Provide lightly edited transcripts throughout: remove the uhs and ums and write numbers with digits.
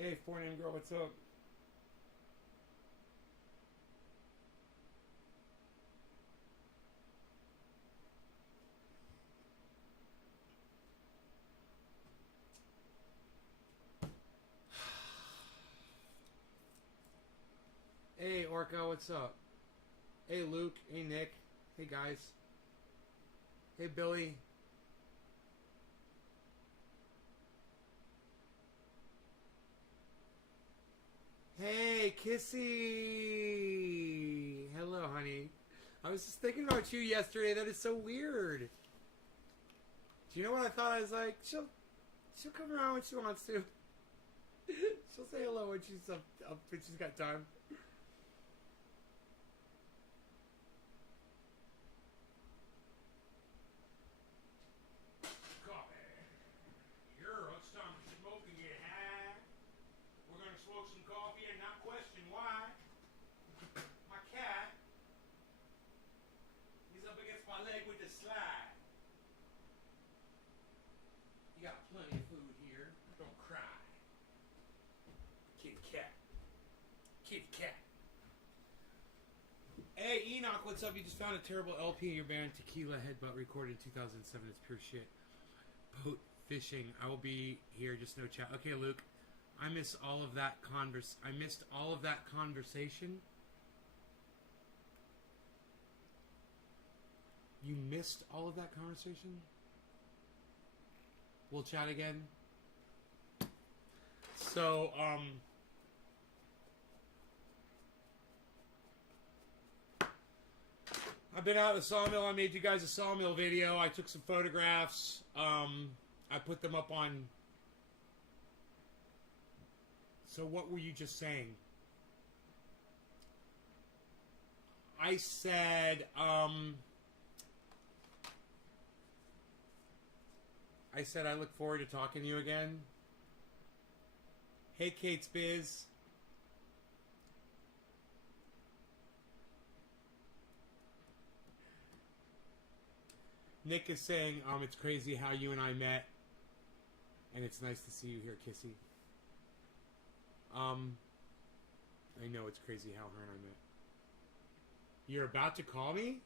Hey, 4 name girl, what's up? Hey, Orca, what's up? Hey, Luke. Hey, Nick. Hey, guys. Hey, Billy. Hey, Kissy. Hello, honey. I was just thinking about you yesterday. That is so weird. Do you know what I thought? I was like, she'll come around when she wants to. She'll say hello when she's up when she's got time. Coffee. You're it's time to smoke and get high. We're gonna smoke some coffee and not question why. My cat, he's up against my leg with the slide. You got plenty of food here. Don't cry. Kitty cat. Kitty cat. Hey, Enoch, what's up? You just found a terrible LP in your band, Tequila Headbutt, recorded in 2007. It's pure shit. Boat fishing. I will be here, just no chat. Okay, Luke. I missed all of that conversation. You missed all of that conversation? We'll chat again. So, I've been out at the sawmill. I made you guys a sawmill video. I took some photographs. I put them up on... So what were you just saying? I said, I look forward to talking to you again. Hey, Kate's Biz. Nick is saying, it's crazy how you and I met. And it's nice to see you here, Kissy. I know it's crazy how her and I met. You're about to call me?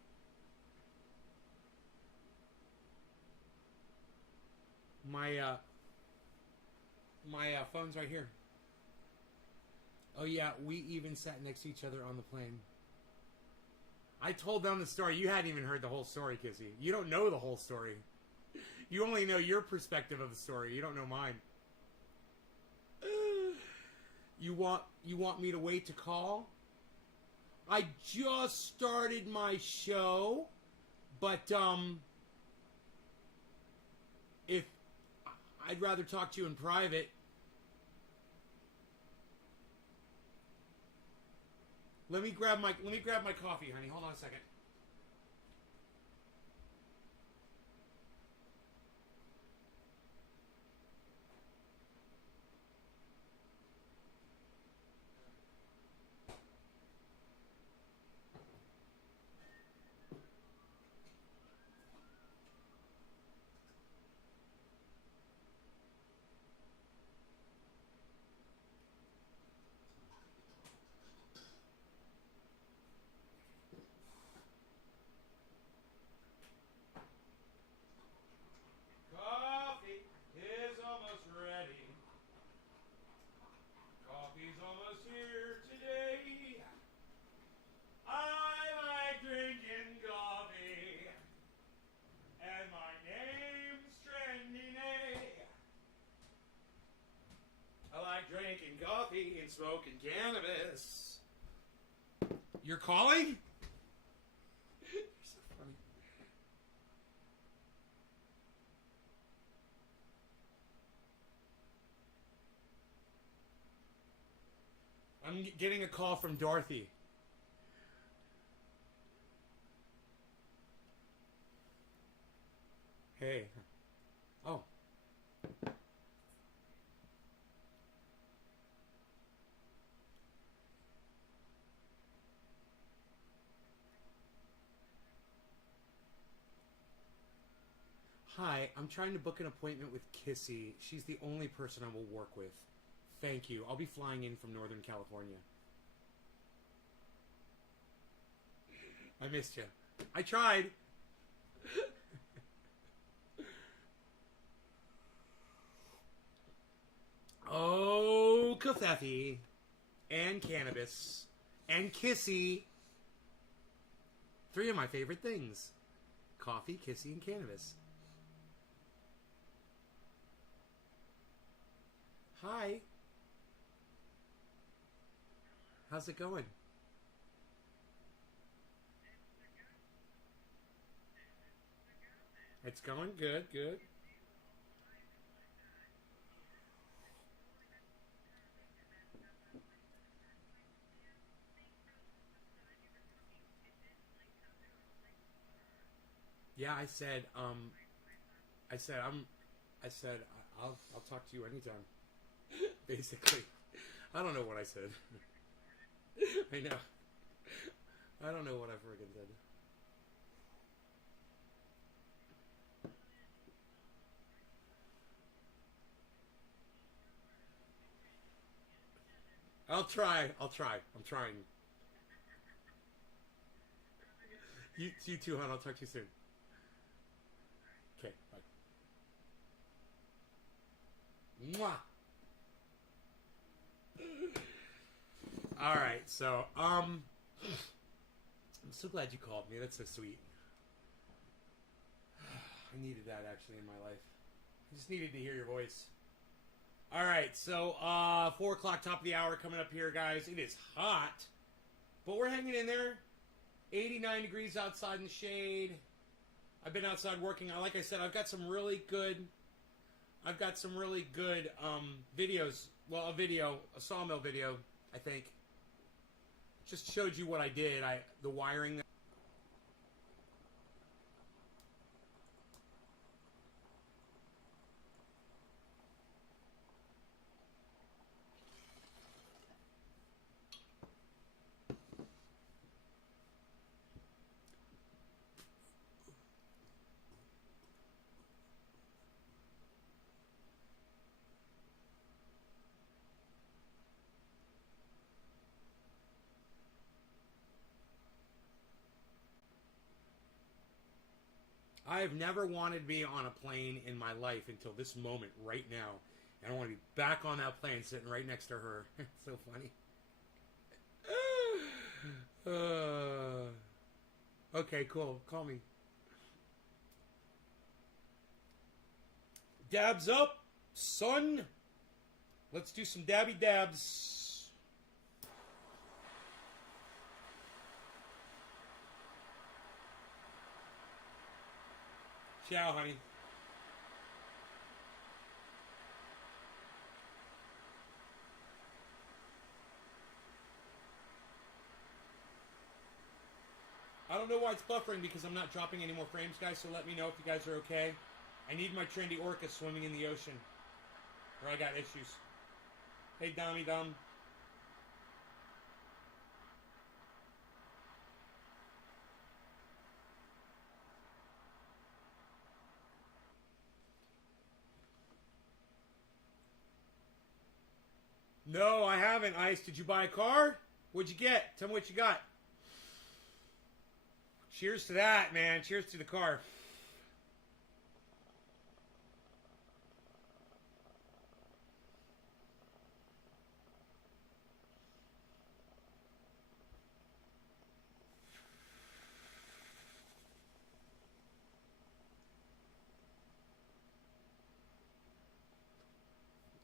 My phone's right here. Oh yeah, we even sat next to each other on the plane. I told them the story. You hadn't even heard the whole story, Kissy. You don't know the whole story. You only know your perspective of the story. You don't know mine. You want me to wait to call? I just started my show, but if I'd rather talk to you in private. Let me grab my coffee, honey. Hold on a second. Coffee is almost ready. Coffee's almost here today. I like drinking coffee, and my name's Trendy Nay. I like drinking coffee and smoking cannabis. You're calling? You're so funny. I'm getting a call from Dorothy. Hey. Oh. Hi, I'm trying to book an appointment with Kissy. She's the only person I will work with. Thank you. I'll be flying in from Northern California. I missed you. I tried. Oh, Covfefe. And cannabis. And kissy. 3 of my favorite things. Coffee, kissy, and cannabis. Hi. How's it going? It's going good, good. Yeah, I said I'm, I said I'll talk to you anytime. Basically, I don't know what I said. I know. I don't know what I friggin' said. I'll try. I'll try. I'm trying. You too, hon. I'll talk to you soon. Okay, bye. Mwah. All right, so I'm so glad you called me. That's so sweet. I needed that actually in my life. I just needed to hear your voice. All right, so 4 o'clock, top of the hour, coming up here, guys. It is hot, but we're hanging in there. 89 degrees outside in the shade. I've been outside working. Like I said, I've got some really good videos. Well, a sawmill video, I think. Just showed you what I did. The wiring. I have never wanted to be on a plane in my life until this moment right now. And I want to be back on that plane sitting right next to her. It's so funny. Okay, cool. Call me. Dabs up, son. Let's do some dabby dabs. Ciao, honey. I don't know why it's buffering because I'm not dropping any more frames, guys, so let me know if you guys are okay. I need my trendy orca swimming in the ocean, or I got issues. Hey, Dommy Dum. No, I haven't, Ice. Did you buy a car? What'd you get? Tell me what you got. Cheers to that, man. Cheers to the car.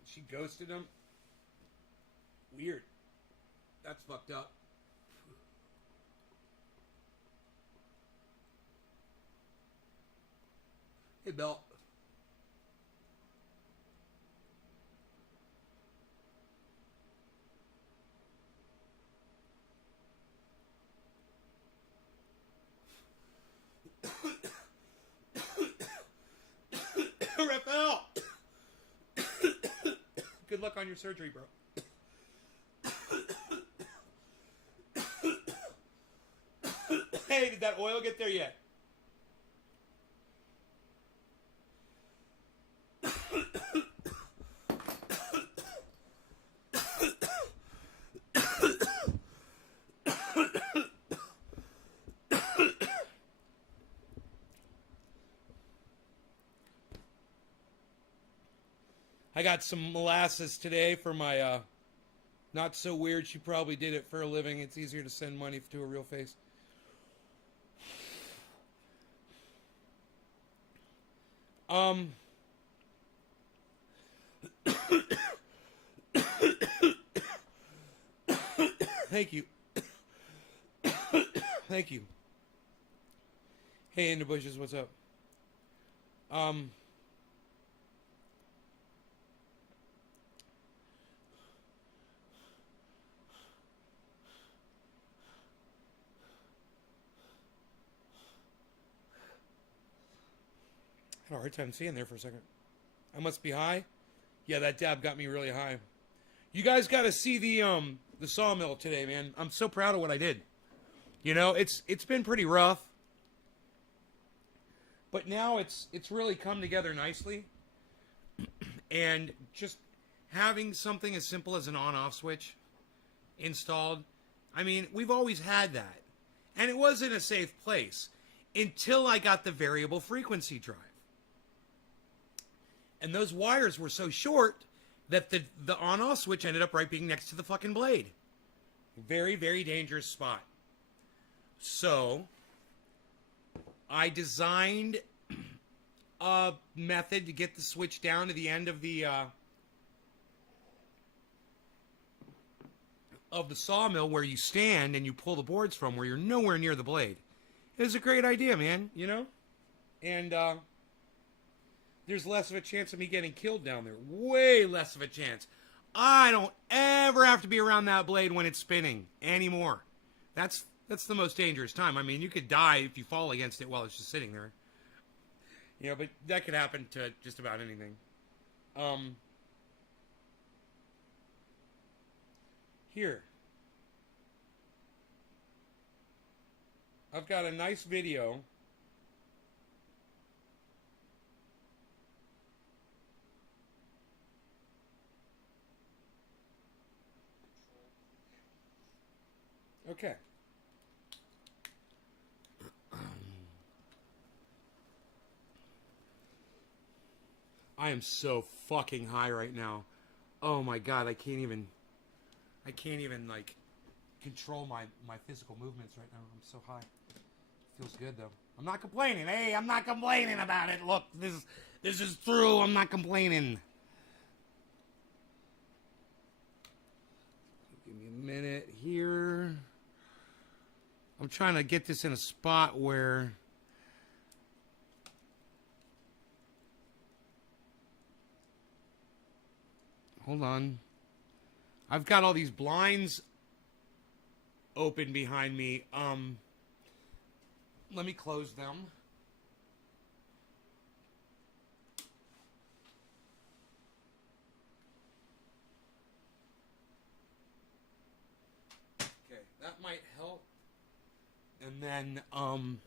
She ghosted him. Weird. That's fucked up. Hey, Bill. Raphael! Good luck on your surgery, bro. Hey, did that oil get there yet? I got some molasses today for my not so weird. She probably did it for a living. It's easier to send money to a real face. Thank you. Thank you. Hey, in the bushes, what's up? I had a hard time seeing there for a second. I must be high. Yeah, that dab got me really high. You guys got to see the sawmill today, man. I'm so proud of what I did. You know, it's been pretty rough, but now it's really come together nicely. And just having something as simple as an on-off switch installed. I mean, we've always had that, and it was in a safe place until I got the variable frequency drive. And those wires were so short that the on-off switch ended up right being next to the fucking blade. Very, very dangerous spot. So, I designed a method to get the switch down to the end of the sawmill where you stand and you pull the boards from, where you're nowhere near the blade. It was a great idea, man, you know? And, there's less of a chance of me getting killed down there. Way less of a chance. I don't ever have to be around that blade when it's spinning anymore. That's the most dangerous time. I mean, you could die if you fall against it while it's just sitting there. You know, but that could happen to just about anything. Here. I've got a nice video. Okay. I am so fucking high right now. Oh my god, I can't even like control my physical movements right now. I'm so high. Feels good though. I'm not complaining. Hey, I'm not complaining about it. Look, this is true. I'm not complaining. Give me a minute here. I'm trying to get this in a spot where hold on. I've got all these blinds open behind me. Let me close them. Okay, that might help. And then, we'll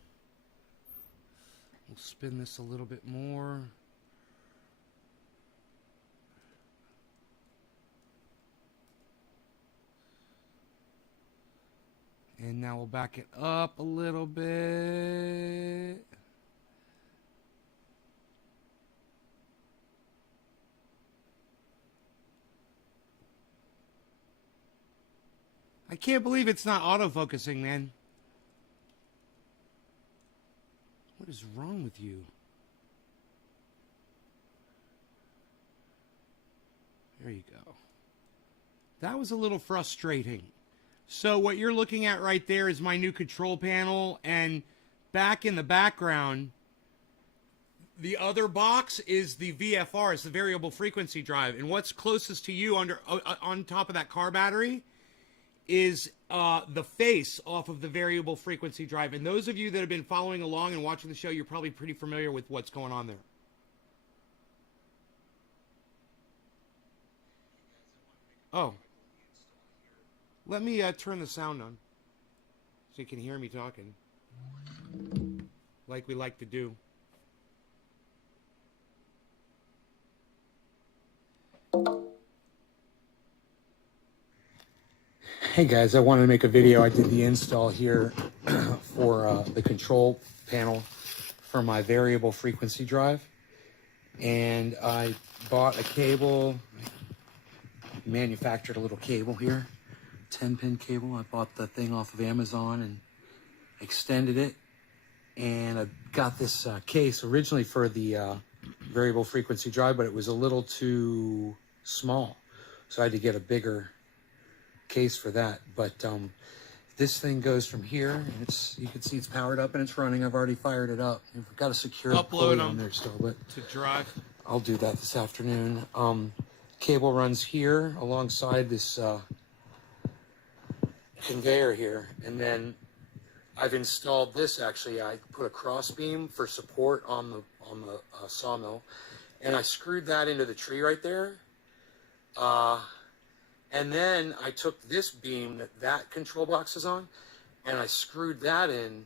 spin this a little bit more. And now we'll back it up a little bit. I can't believe it's not autofocusing, man. What is wrong with you? There you go. That was a little frustrating. So what you're looking at right there is my new control panel, and back in the background, the other box is the VFR, it's the variable frequency drive. And what's closest to you on top of that car battery is the face off of the variable frequency drive. And those of you that have been following along and watching the show, you're probably pretty familiar with what's going on there. Oh. Let me turn the sound on so you can hear me talking like we like to do. Hey guys, I wanted to make a video. I did the install here for the control panel for my variable frequency drive. And I bought a cable, manufactured a little cable here, 10-pin cable. I bought the thing off of Amazon and extended it. And I got this case originally for the variable frequency drive, but it was a little too small. So I had to get a bigger case for that. But this thing goes from here, and you can see it's powered up and it's running. I've already fired it up. I've got a secure pulley on there still, but to drive. I'll do that this afternoon. Cable runs here alongside this conveyor here, and then I've installed this. Actually, I put a cross beam for support on the sawmill, and I screwed that into the tree right there. And then I took this beam that control box is on, and I screwed that in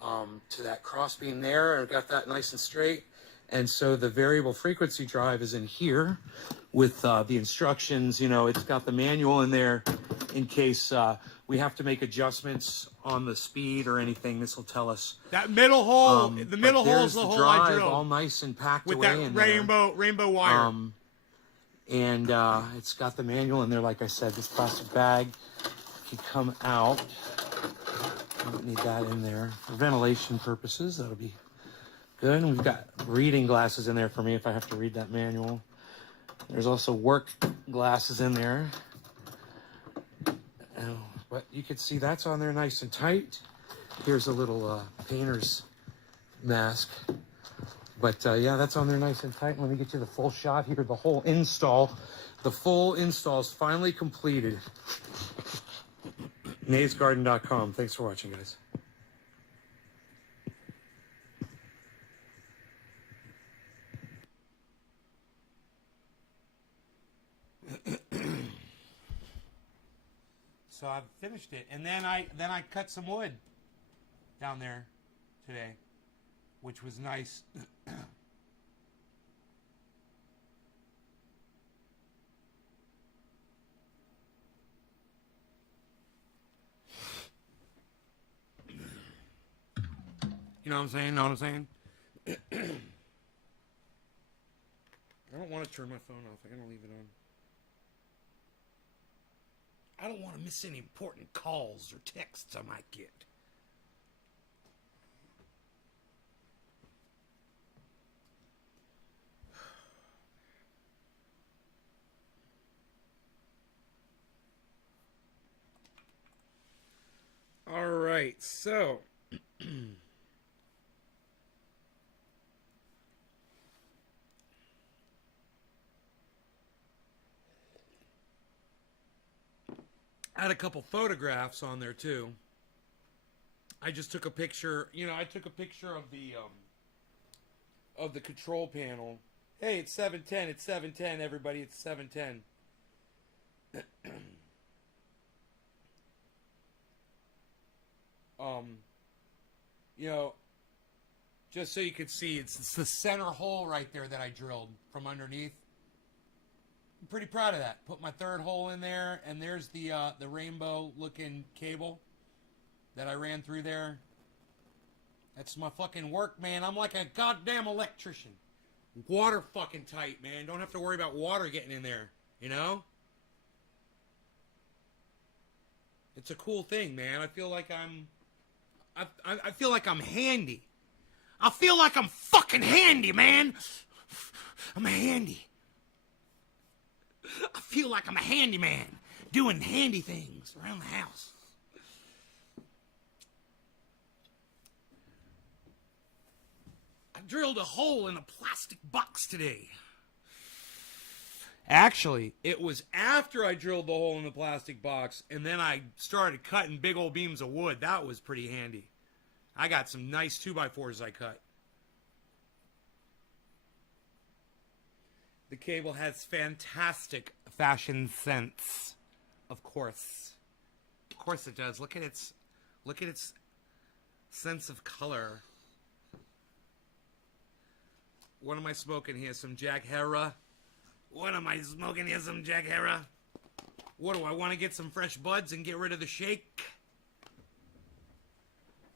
to that cross beam there, and got that nice and straight. And so the variable frequency drive is in here with the instructions. You know, it's got the manual in there in case we have to make adjustments on the speed or anything. This will tell us. That middle hole, the middle hole is the hole I drilled. All nice and packed with away that in rainbow wire. And it's got the manual in there. Like I said, this plastic bag can come out. I don't need that in there for ventilation purposes. That'll be good. And we've got reading glasses in there for me if I have to read that manual. There's also work glasses in there. But you can see that's on there nice and tight. Here's a little painter's mask. But yeah, that's on there nice and tight. Let me get you the full shot here. The whole install. The full install is finally completed. NaysGarden.com. Thanks for watching, guys. So I've finished it, and then I cut some wood down there today, which was nice. You know what I'm saying? Know what I'm saying? I don't want to turn my phone off. I'm gonna leave it on. I don't want to miss any important calls or texts I might get. All right, so I had a couple photographs on there too. I just took a picture. You know, I took a picture of the control panel. Hey, it's 7:10. It's 7:10. Everybody, it's 7:10. You know, just so you could see, it's the center hole right there that I drilled from underneath. I'm pretty proud of that. Put my third hole in there, and there's the rainbow-looking cable that I ran through there. That's my fucking work, man. I'm like a goddamn electrician. Water fucking tight, man. Don't have to worry about water getting in there, you know? It's a cool thing, man. I feel like I feel like I'm handy. I feel like I'm fucking handy, man. I'm handy. I feel like I'm a handyman doing handy things around the house. I drilled a hole in a plastic box today. Actually, it was after I drilled the hole in the plastic box, and then I started cutting big old beams of wood. That was pretty handy. I got some nice 2x4s I cut. The cable has fantastic fashion sense. Of course. Of course it does. Look at its sense of color. What am I smoking here? Some Jack Herer? What am I smoking here? Some Jack Herer? What do I want to get some fresh buds and get rid of the shake?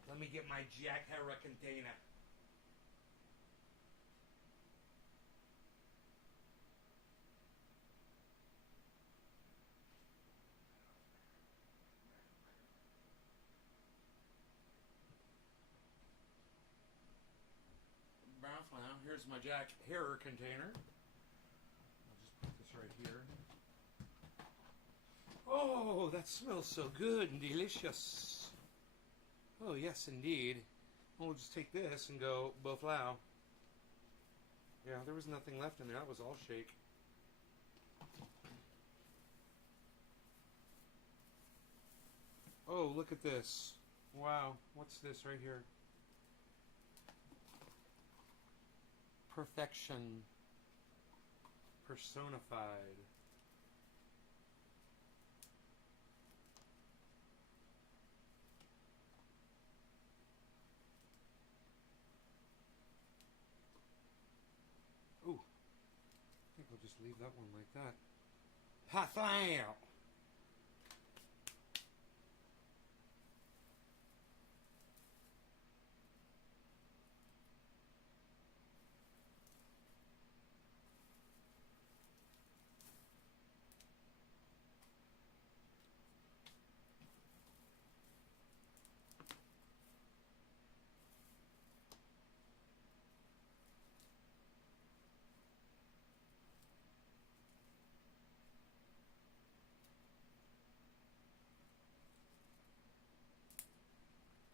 Let me get my Jack Herer container. Here's my Jack Herer container. I'll just put this right here. Oh, that smells so good and delicious. Oh, yes, indeed. We'll just take this and go boflow. Yeah, there was nothing left in there. That was all shake. Oh, look at this. Wow, what's this right here? Perfection personified. Ooh, I think we'll just leave that one like that. Parfum.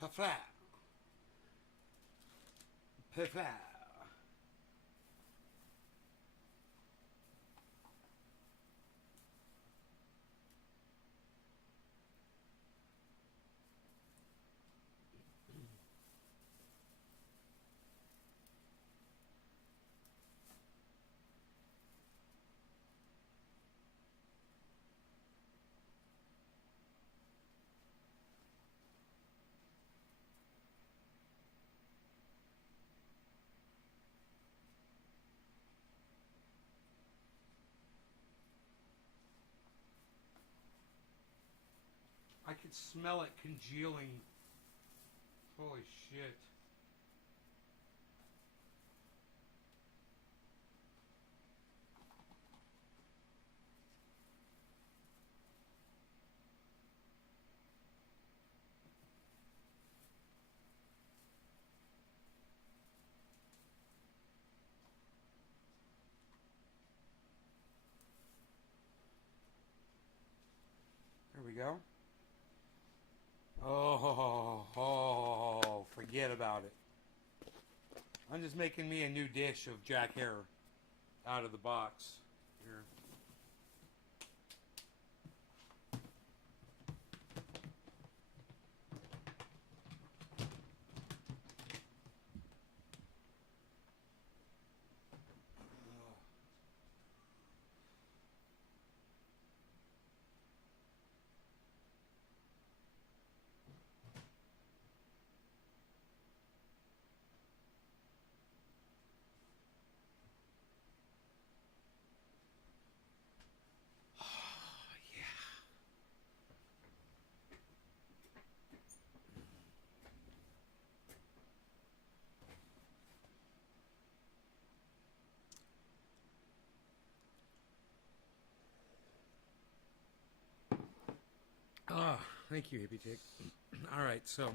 Parfum. Parfum. I could smell it congealing. Holy shit. There we go. Oh, forget about it. I'm just making me a new dish of Jack Herer out of the box. Here. Ah, thank you, Hippie Chick. All right, so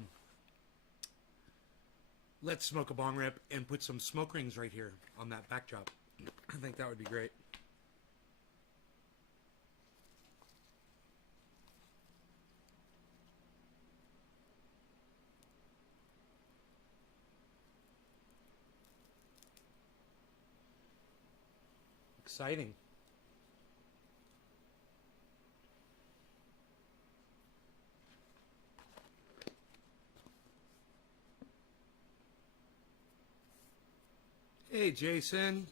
let's smoke a bong rip and put some smoke rings right here on that backdrop. I think that would be great. Exciting. Hey, Jason.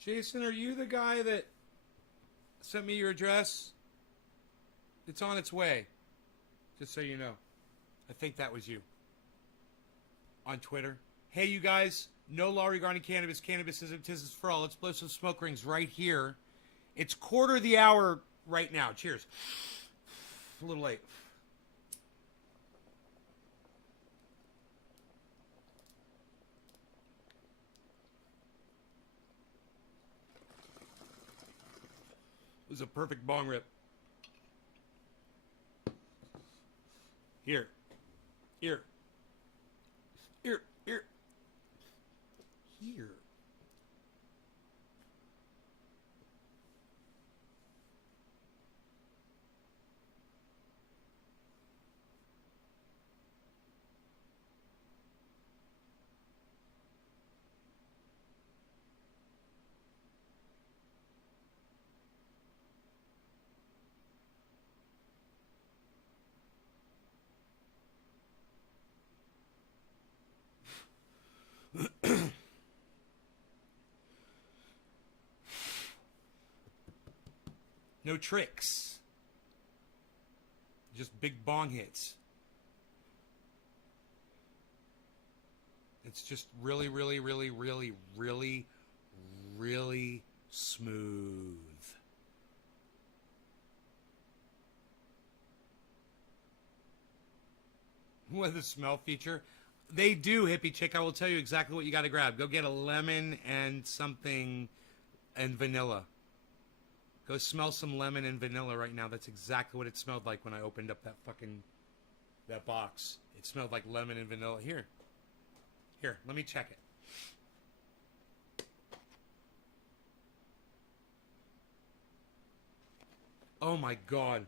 Jason, are you the guy that sent me your address? It's on its way. Just so you know. I think that was you. On Twitter. Hey, you guys. No law regarding cannabis. Cannabis is for all. Let's blow some smoke rings right here. It's quarter of the hour right now. Cheers. A little late. It was a perfect bong rip. Here. Here. Here. Here. Here. No tricks. Just big bong hits. It's just really, really, really, really, really, really smooth. With a smell feature. They do, hippie chick. I will tell you exactly what you got to grab. Go get a lemon and something and vanilla. Go smell some lemon and vanilla right now. That's exactly what it smelled like when I opened up that box. It smelled like lemon and vanilla. Here, let me check it. Oh my God.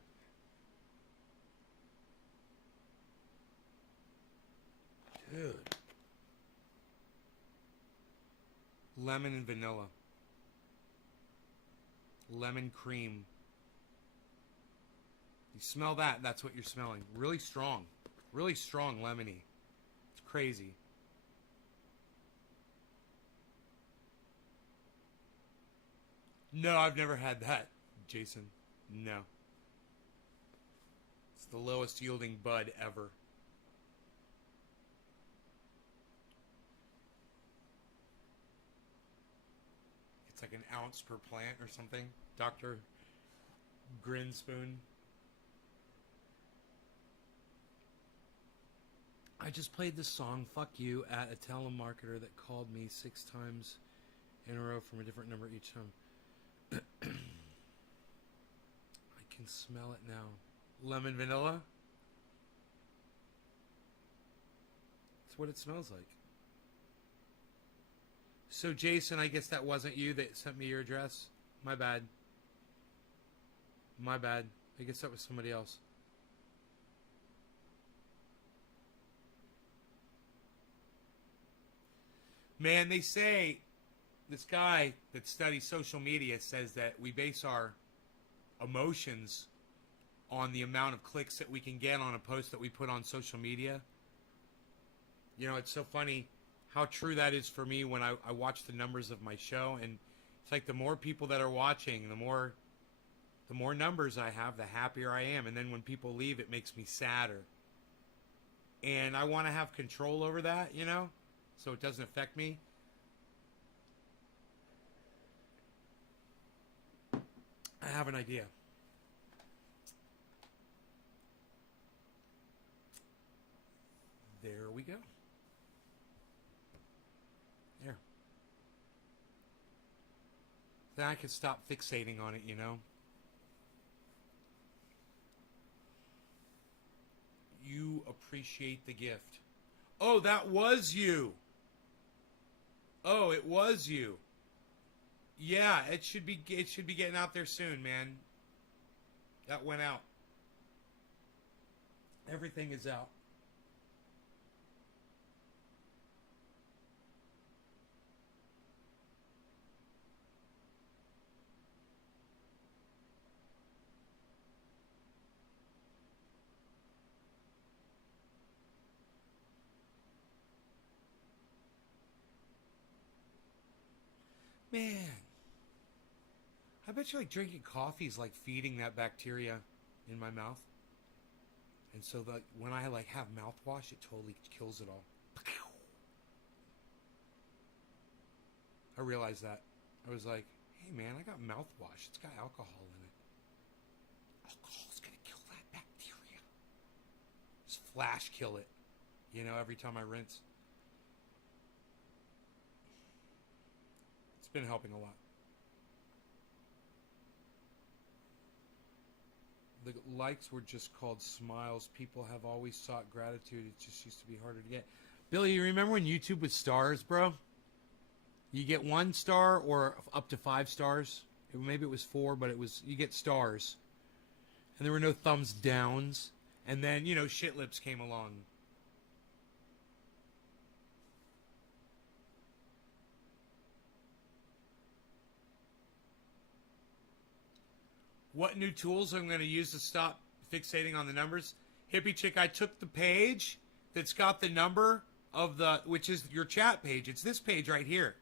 Dude. Lemon and vanilla. Lemon cream. You smell that? That's what you're smelling. Really strong. Really strong lemony. It's crazy. No, I've never had that, Jason. No. It's the lowest yielding bud ever. It's like an ounce per plant or something. Dr. Grinspoon. I just played the song Fuck You at a telemarketer that called me 6 times in a row from a different number each time. I can smell it now. Lemon vanilla? That's what it smells like. So Jason, I guess that wasn't you that sent me your address? My bad. My bad. I guess that was somebody else. Man, they say, this guy that studies social media says that we base our emotions on the amount of clicks that we can get on a post that we put on social media. You know, it's so funny how true that is for me when I watch the numbers of my show. And it's like the more people that are watching, the more numbers I have, the happier I am. And then when people leave, it makes me sadder. And I want to have control over that, you know, so it doesn't affect me. I have an idea. There we go. There. Then I can stop fixating on it, you know. You appreciate the gift. Oh, that was you. Oh, it was you. Yeah, it should be getting out there soon, man. That went out. Everything is out. Man, I bet you like drinking coffee is like feeding that bacteria in my mouth. And so like when I like have mouthwash, it totally kills it all. I realized that. I was like, hey man, I got mouthwash. It's got alcohol in it. Alcohol's gonna kill that bacteria. Just flash kill it. You know, every time I rinse. It's been helping a lot. The likes were just called smiles. People have always sought gratitude. It just used to be harder to get. Billy, you remember when YouTube was stars, bro? You get 1 star or up to 5 stars. Maybe it was 4, but you get stars. And there were no thumbs downs. And then, shit lips came along. What new tools I'm going to use to stop fixating on the numbers? Hippie Chick, I took the page that's got the number of which is your chat page. It's this page right here.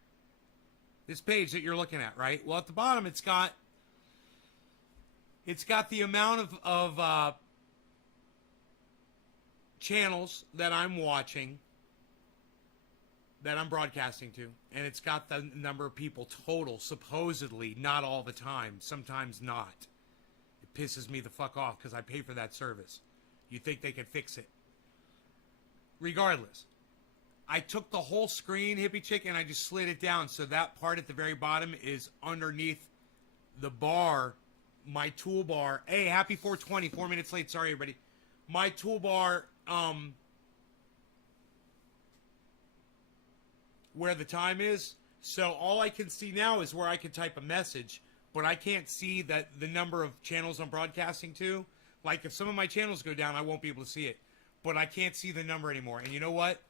This page that you're looking at, right? Well, at the bottom, it's got the amount of channels that I'm watching, that I'm broadcasting to, and it's got the number of people total, supposedly, not all the time, sometimes not. It pisses me the fuck off because I pay for that service. You think they could fix it. Regardless, I took the whole screen, Hippie Chick, and I just slid it down, so that part at the very bottom is underneath the bar, my toolbar. Hey, happy 420, 4 minutes late, sorry everybody. My toolbar, where the time is, so all I can see now is where I can type a message, but I can't see that the number of channels I'm broadcasting to. Like, if some of my channels go down, I won't be able to see it, but I can't see the number anymore. And you know what?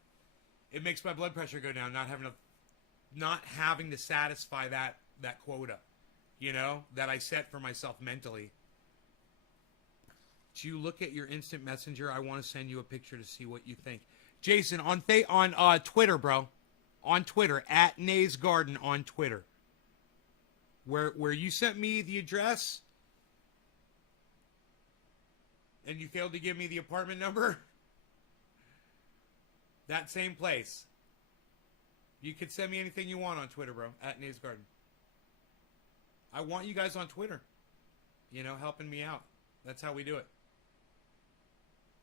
It makes my blood pressure go down, not having to satisfy that quota, that I set for myself mentally. Do you look at your instant messenger? I want to send you a picture to see what you think. Jason, on Twitter, bro. On Twitter, at Nays Garden on Twitter. Where you sent me the address and you failed to give me the apartment number. That same place. You could send me anything you want on Twitter, bro. At Nays Garden. I want you guys on Twitter. Helping me out. That's how we do it.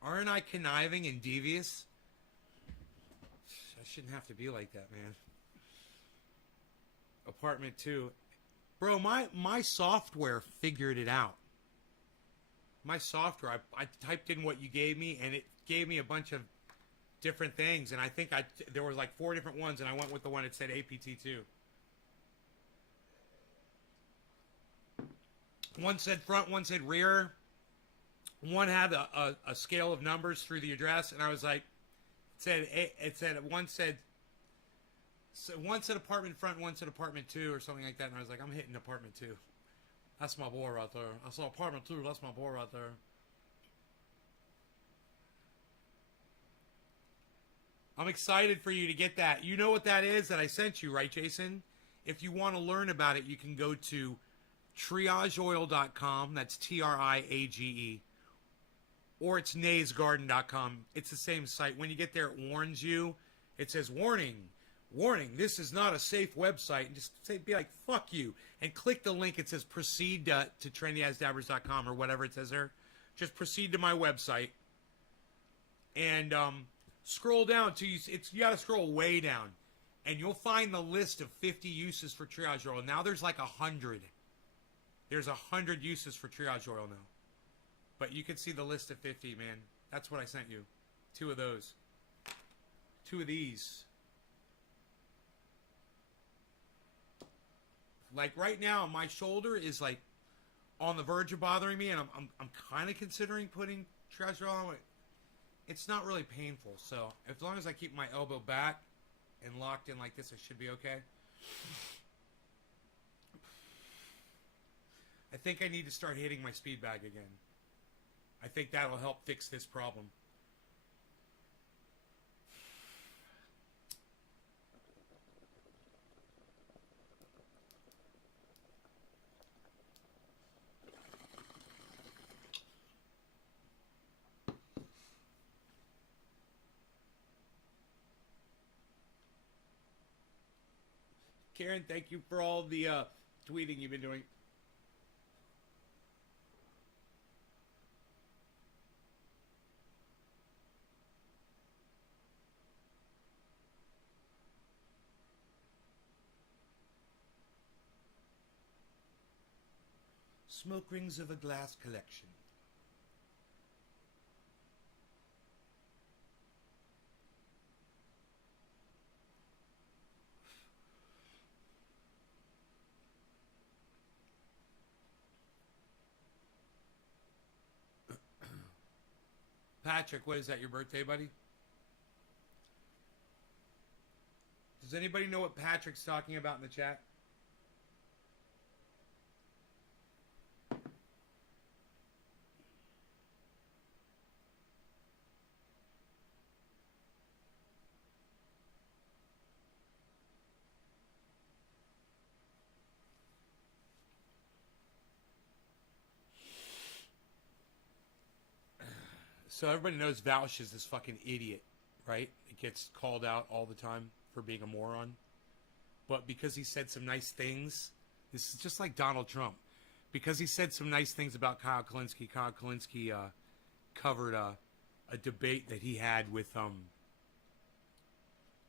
Aren't I conniving and devious? I shouldn't have to be like that, man. Apartment 2. Bro, my software figured it out. My software, I typed in what you gave me, and it gave me a bunch of different things, and I think there was like 4 different ones, and I went with the one that said APT2. One said front, one said rear. One had a scale of numbers through the address, and I was like, one said apartment front, one said apartment 2 or something like that, and I was like, I'm hitting apartment 2. That's my boy right there. I saw apartment 2, that's my boy right there. I'm excited for you to get that. You know what that is that I sent you, right, Jason? If you want to learn about it, you can go to triageoil.com. That's TRIAGE. Or it's naysgarden.com. It's the same site. When you get there, it warns you. It says, warning, this is not a safe website. And just be like, fuck you. And click the link. It says proceed to trendyasdabbers.com or whatever it says there. Just proceed to my website. And scroll down to you got to scroll way down, and you'll find the list of 50 uses for triage oil. Now there's like 100. There's 100 uses for triage oil now, but you can see the list of 50, man. That's what I sent you. 2 of those. 2 of these. Like right now, my shoulder is like on the verge of bothering me, and I'm kind of considering putting triage oil on it. It's not really painful, so as long as I keep my elbow back and locked in like this, I should be okay. I think I need to start hitting my speed bag again. I think that'll help fix this problem. Karen, thank you for all the tweeting you've been doing. Smoke Rings of a Glass collection. Patrick, what is that, your birthday, buddy? Does anybody know what Patrick's talking about in the chat? So everybody knows Vouch is this fucking idiot, right? It gets called out all the time for being a moron. But because he said some nice things, this is just like Donald Trump. Because he said some nice things about Kyle Kalinske covered a debate that he had with,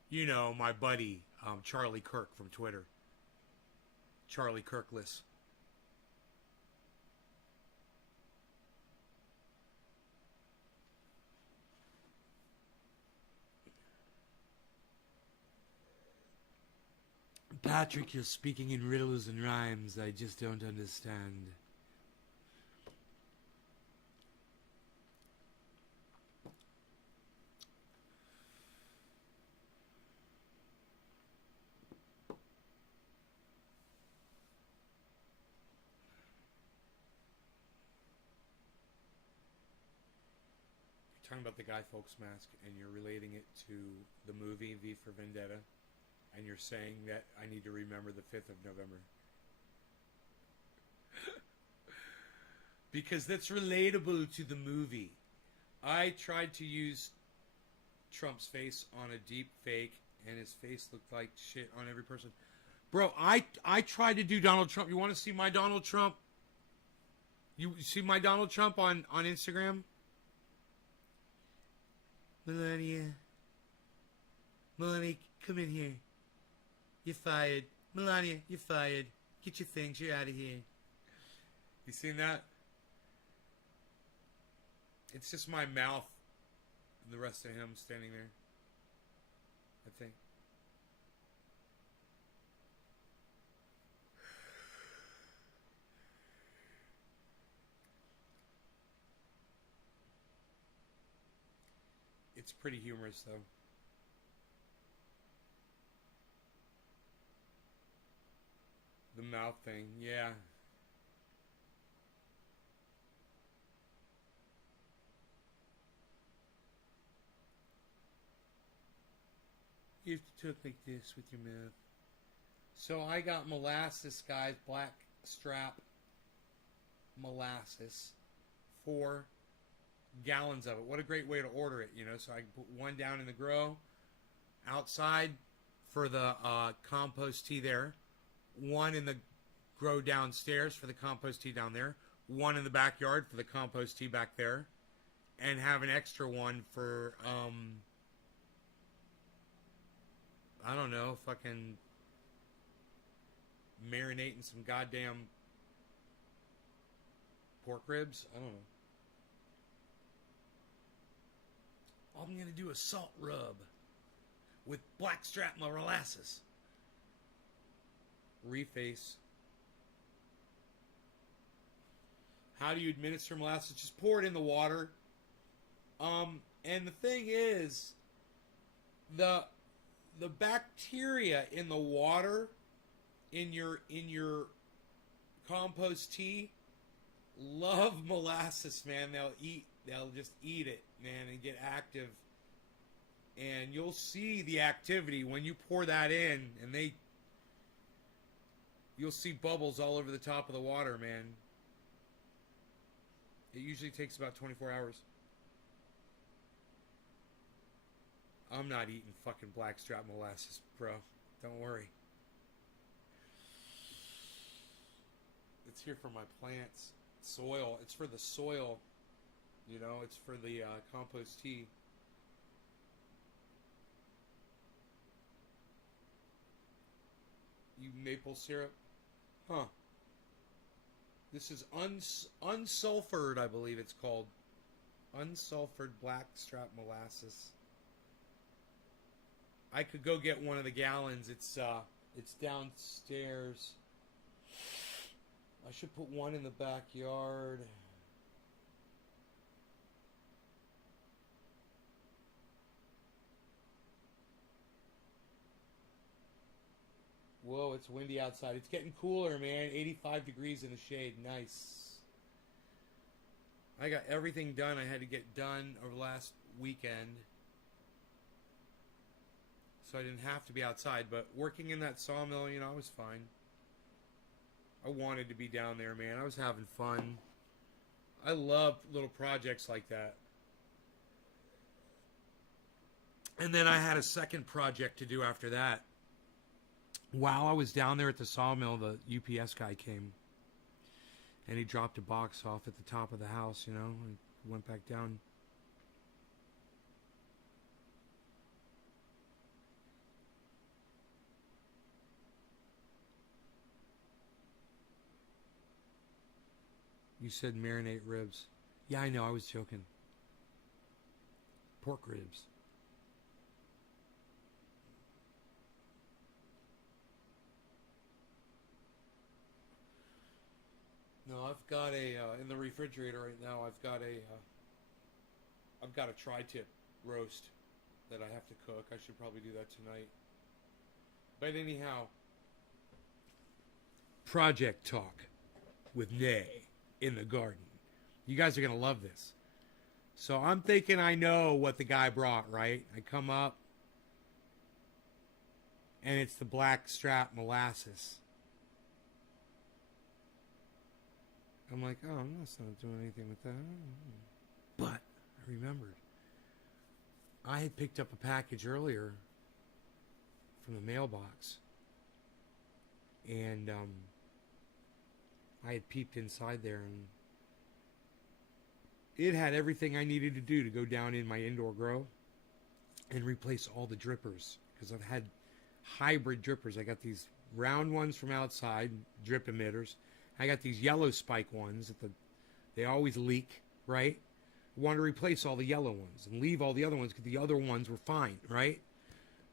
you know, my buddy, Charlie Kirk from Twitter. Charlie Kirkless. Patrick, you're speaking in riddles and rhymes. I just don't understand. You're talking about the Guy Fawkes mask, and you're relating it to the movie V for Vendetta. And you're saying that I need to remember the 5th of November. Because that's relatable to the movie. I tried to use Trump's face on a deep fake, and his face looked like shit on every person. Bro, I tried to do Donald Trump. You want to see my Donald Trump? You see my Donald Trump on Instagram? Melania, come in here. You're fired. Melania, you're fired. Get your things. You're out of here. You seen that? It's just my mouth and the rest of him standing there. I think. It's pretty humorous, though. The mouth thing, yeah. You have to talk like this with your mouth. So I got molasses, guys. Black strap molasses. 4 gallons of it. What a great way to order it, you know. So I can put one down in the grow. Outside for the compost tea there. One in the grow downstairs for the compost tea down there. One in the backyard for the compost tea back there. And have an extra one for, I don't know, fucking marinating some goddamn pork ribs. I don't know. I'm going to do a salt rub with blackstrap molasses. Reface. How do you administer molasses? Just pour it in the water. And the thing is, the bacteria in the water in your compost tea love molasses, man. They'll just eat it, man, and get active. And you'll see the activity when you pour that in, and you'll see bubbles all over the top of the water, man. It usually takes about 24 hours. I'm not eating fucking blackstrap molasses, bro. Don't worry. It's here for my plants. Soil. It's for the soil. You know, it's for the compost tea. You maple syrup? Huh. This is unsulfured, I believe it's called. Unsulfured blackstrap molasses. I could go get one of the gallons. It's downstairs. I should put one in the backyard. Whoa, it's windy outside. It's getting cooler, man. 85 degrees in the shade. Nice. I got everything done I had to get done over last weekend. So I didn't have to be outside. But working in that sawmill, you know, I was fine. I wanted to be down there, man. I was having fun. I love little projects like that. And then I had a second project to do after that. While I was down there at the sawmill, the UPS guy came. And he dropped a box off at the top of the house, you know. And went back down. You said marinate ribs. Yeah, I know. I was joking. Pork ribs. No, I've got a in the refrigerator right now. I've got a tri-tip roast that I have to cook. I should probably do that tonight. But anyhow, project talk with Nay in the garden. You guys are gonna love this. So I'm thinking I know what the guy brought, right? I come up, and it's the black strap molasses. I'm like, oh, that's not doing anything with that. But I remembered. I had picked up a package earlier from the mailbox. And I had peeped inside there, and it had everything I needed to do to go down in my indoor grow and replace all the drippers. Because I've had hybrid drippers. I got these round ones from outside, drip emitters. I got these yellow spike ones that they always leak, right? I wanted to replace all the yellow ones and leave all the other ones because the other ones were fine, right?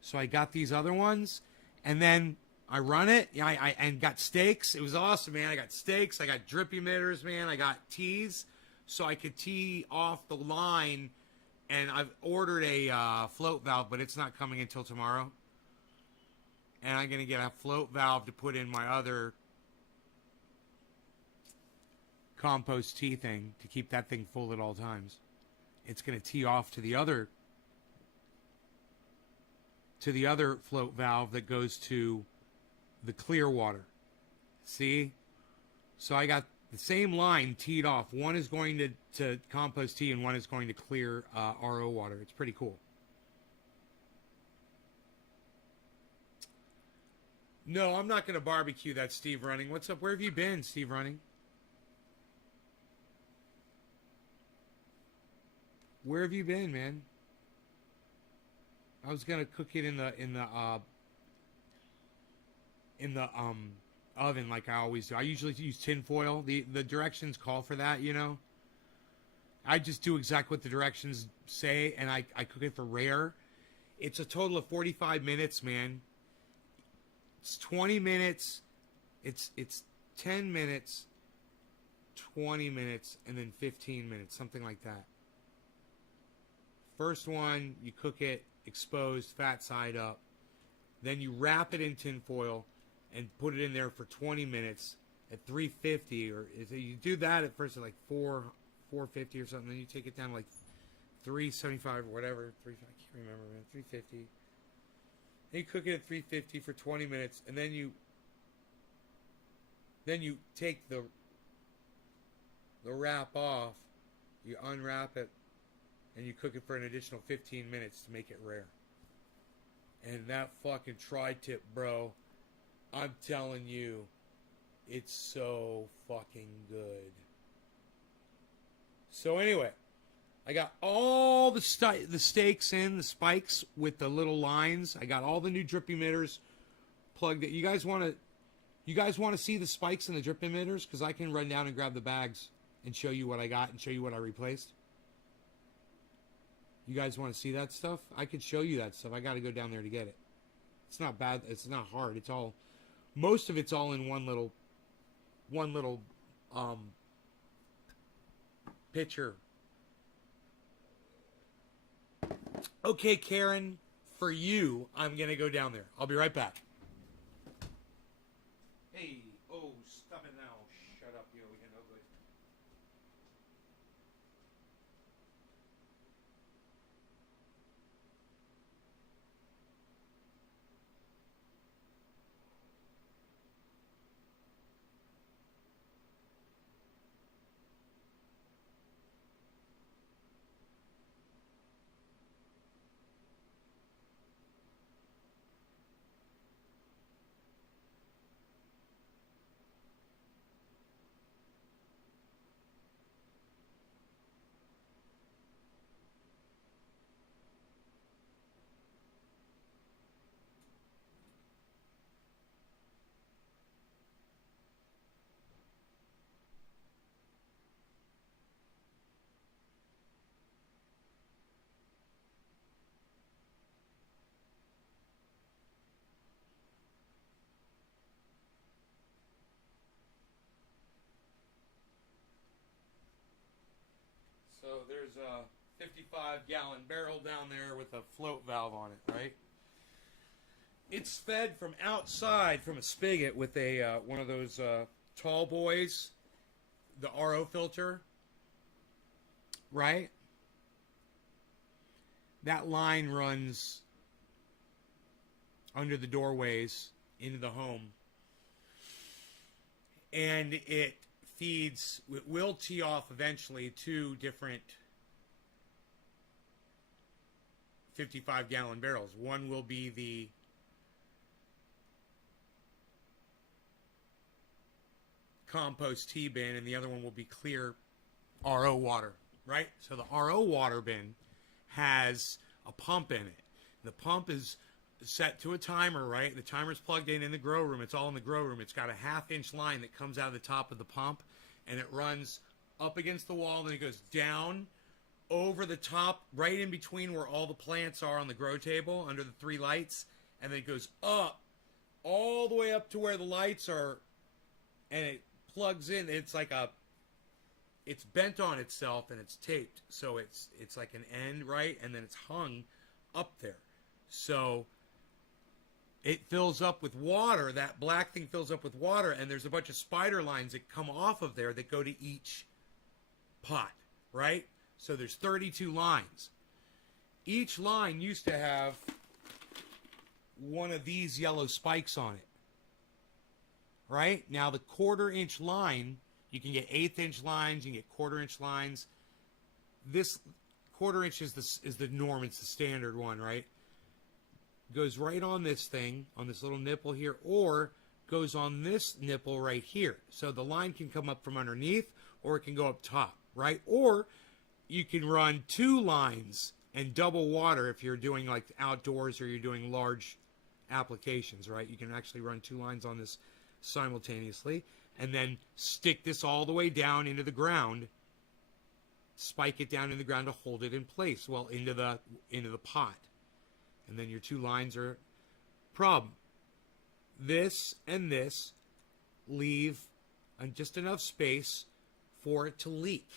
So I got these other ones, and then I run it, and got stakes. It was awesome, man. I got stakes. I got drip emitters, man. I got tees, so I could tee off the line, and I've ordered a float valve, but it's not coming until tomorrow. And I'm going to get a float valve to put in my other compost tee thing to keep that thing full at all times. It's going to tee off to the other float valve that goes to the clear water. See? So I got the same line teed off. One is going to compost tee and one is going to clear RO water. It's pretty cool. No, I'm not going to barbecue that Steve Running. What's up? Where have you been, Steve Running? Where have you been, man? I was gonna cook it in the oven like I always do. I usually use tin foil. The directions call for that, you know. I just do exactly what the directions say, and I cook it for rare. It's a total of 45 minutes, man. It's 20 minutes. It's 10 minutes, 20 minutes, and then 15 minutes, something like that. First one, you cook it exposed, fat side up. Then you wrap it in tin foil and put it in there for 20 minutes at 350. Or you do that at first at like 450 or something. Then you take it down to like 375 or whatever. I can't remember, man. 350. Then you cook it at 350 for 20 minutes, and then you take the wrap off. You unwrap it. And you cook it for an additional 15 minutes to make it rare. And that fucking tri-tip, bro, I'm telling you, it's so fucking good. So anyway, I got all the stakes in, the spikes with the little lines. I got all the new drip emitters plugged in. You guys want to see the spikes and the drip emitters? Because I can run down and grab the bags and show you what I got and show you what I replaced. You guys want to see that stuff? I could show you that stuff. I got to go down there to get it. It's not bad. It's not hard. It's all, most of it's all in one little picture. Okay, Karen, for you, I'm going to go down there. I'll be right back. So there's a 55-gallon barrel down there with a float valve on it, right? It's fed from outside from a spigot with a one of those tall boys, the RO filter, right? That line runs under the doorways into the home. And it feeds, it will tee off eventually 2 different 55-gallon barrels. One will be the compost tea bin, and the other one will be clear RO water, right? So the RO water bin has a pump in it. The pump is set to a timer, right? The timer's plugged in the grow room. It's all in the grow room. It's got a 1/2-inch line that comes out of the top of the pump, and it runs up against the wall, then it goes down over the top, right in between where all the plants are on the grow table, under the 3 lights, and then it goes up, all the way up to where the lights are, and it plugs in. It's like it's bent on itself, and it's taped, so it's like an end, right? And then it's hung up there. So it fills up with water. That black thing fills up with water, and there's a bunch of spider lines that come off of there that go to each pot, right? So there's 32 lines. Each line used to have one of these yellow spikes on it, right? Now the 1/4-inch line, you can get 1/8-inch lines, you can get 1/4-inch lines. This 1/4-inch is the norm. It's the standard one, right? Goes right on this thing, on this little nipple here, or goes on this nipple right here. So the line can come up from underneath, or it can go up top, right? Or you can run 2 lines and double water if you're doing like outdoors or you're doing large applications, right? You can actually run 2 lines on this simultaneously, and then stick this all the way down into the ground, spike it down in the ground to hold it in place, well, into the pot. And then your 2 lines are problem. This and this leave just enough space for it to leak.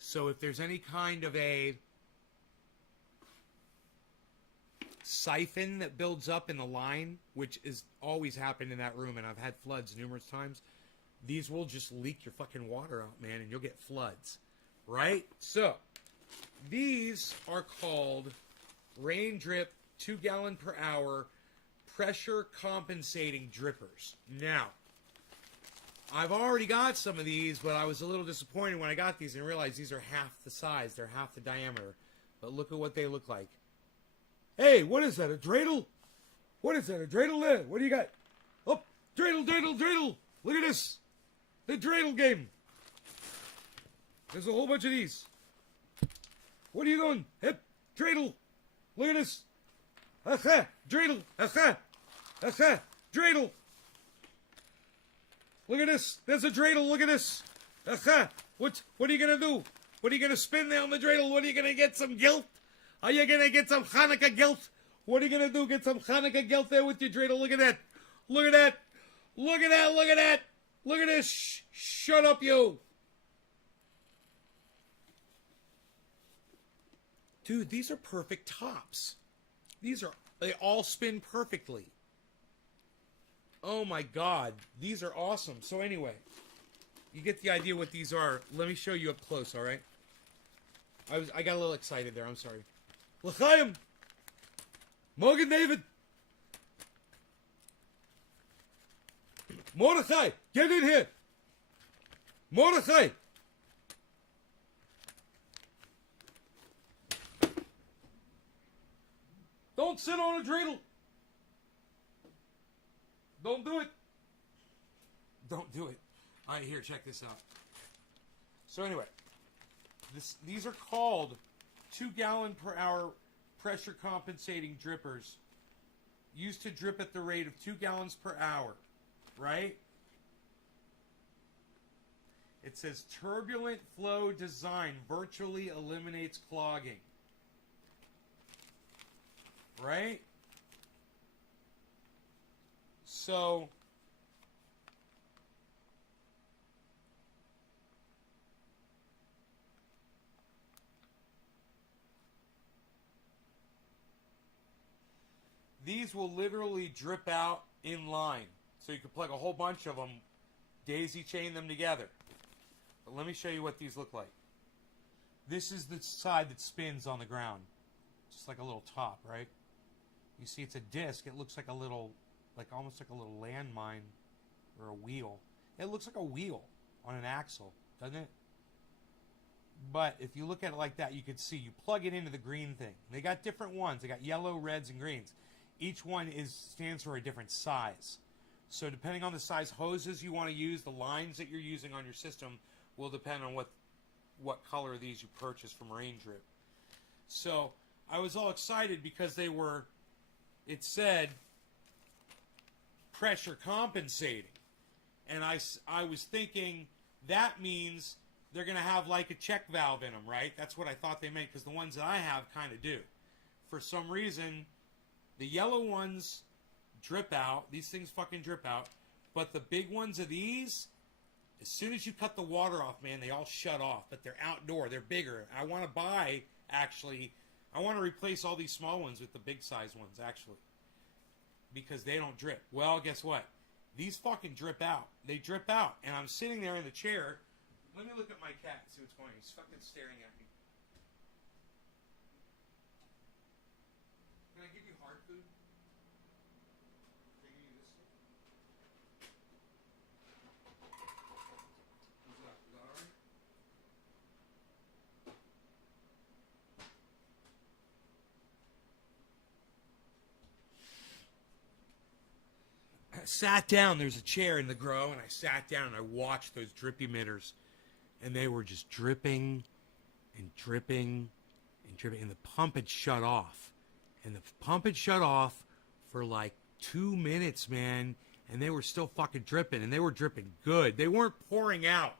So if there's any kind of a siphon that builds up in the line, which is always happened in that room, and I've had floods numerous times, these will just leak your fucking water out, man, and you'll get floods, right? So these are called rain drip 2-gallon per hour pressure compensating drippers. Now, I've already got some of these, but I was a little disappointed when I got these and realized these are half the size. They're half the diameter. But look at what they look like. Hey, what is that, a dreidel? What is that, a dreidel there? What do you got? Oh, dreidel, dreidel, dreidel. Look at this. The dreidel game. There's a whole bunch of these. What are you doing? Hip, dreidel. Look at this. Aha, dreidel. Aha, aha, dreidel. Look at this. There's a dreidel. Look at this. Aha. What are you going to do? What are you going to spin there on the dreidel? What are you going to get, some gelt? Are you going to get some Hanukkah gelt? What are you going to do? Get some Hanukkah gelt there with your dreidel? Look at that. Look at that. Look at that. Look at that. Look at this. Shut up, you. Dude, these are perfect tops. They all spin perfectly. Oh my God, these are awesome. So anyway, you get the idea what these are. Let me show you up close, all right? I got a little excited there. I'm sorry. L'chaim, Morgan David, Mordechai, get in here. Mordechai. Don't sit on a dreidel. Don't do it. Don't do it. All right, here, check this out. So anyway, these are called 2-gallon per hour pressure compensating drippers, used to drip at the rate of 2 gallons per hour, right? It says turbulent flow design virtually eliminates clogging, right? So these will literally drip out in line. So you can plug a whole bunch of them, daisy chain them together. But let me show you what these look like. This is the side that spins on the ground. Just like a little top, right? You see it's a disc. It looks like a little, like almost like a little landmine or a wheel. It looks like a wheel on an axle, doesn't it? But if you look at it like that, you can see you plug it into the green thing. They got different ones. They got yellow, reds, and greens. Each one stands for a different size. So depending on the size hoses you want to use, the lines that you're using on your system will depend on what color of these you purchase from Rain Drip. So I was all excited because they were, it said, pressure compensating. And I was thinking that means they're going to have like a check valve in them, right? That's what I thought they meant, because the ones that I have kind of do. For some reason, the yellow ones drip out. These things fucking drip out. But the big ones of these, as soon as you cut the water off, man, they all shut off. But they're outdoor. They're bigger. I want to buy, actually, I want to replace all these small ones with the big size ones, actually. Because they don't drip. Well, guess what? These fucking drip out. They drip out. And I'm sitting there in the chair. Let me look at my cat and see what's going on. He's fucking staring at me. Can I give you hard food? Can I give you this thing? Is that all right? I sat down. There's a chair in the grow, and I sat down and I watched those drip emitters. And they were just dripping and dripping and dripping. And the pump had shut off. And the pump had shut off for like 2 minutes, man. And they were still fucking dripping. And they were dripping good. They weren't pouring out.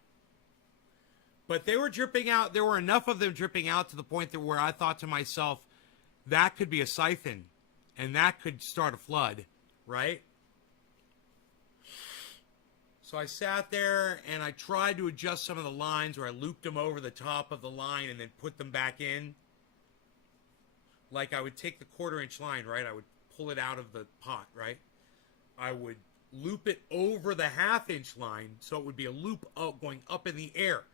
But they were dripping out. There were enough of them dripping out to the point that where I thought to myself, that could be a siphon. And that could start a flood, right? So I sat there and I tried to adjust some of the lines, where I looped them over the top of the line and then put them back in. Like I would take the 1/4-inch line, right? I would pull it out of the pot, right? I would loop it over the 1/2-inch line, so it would be a loop going up in the air.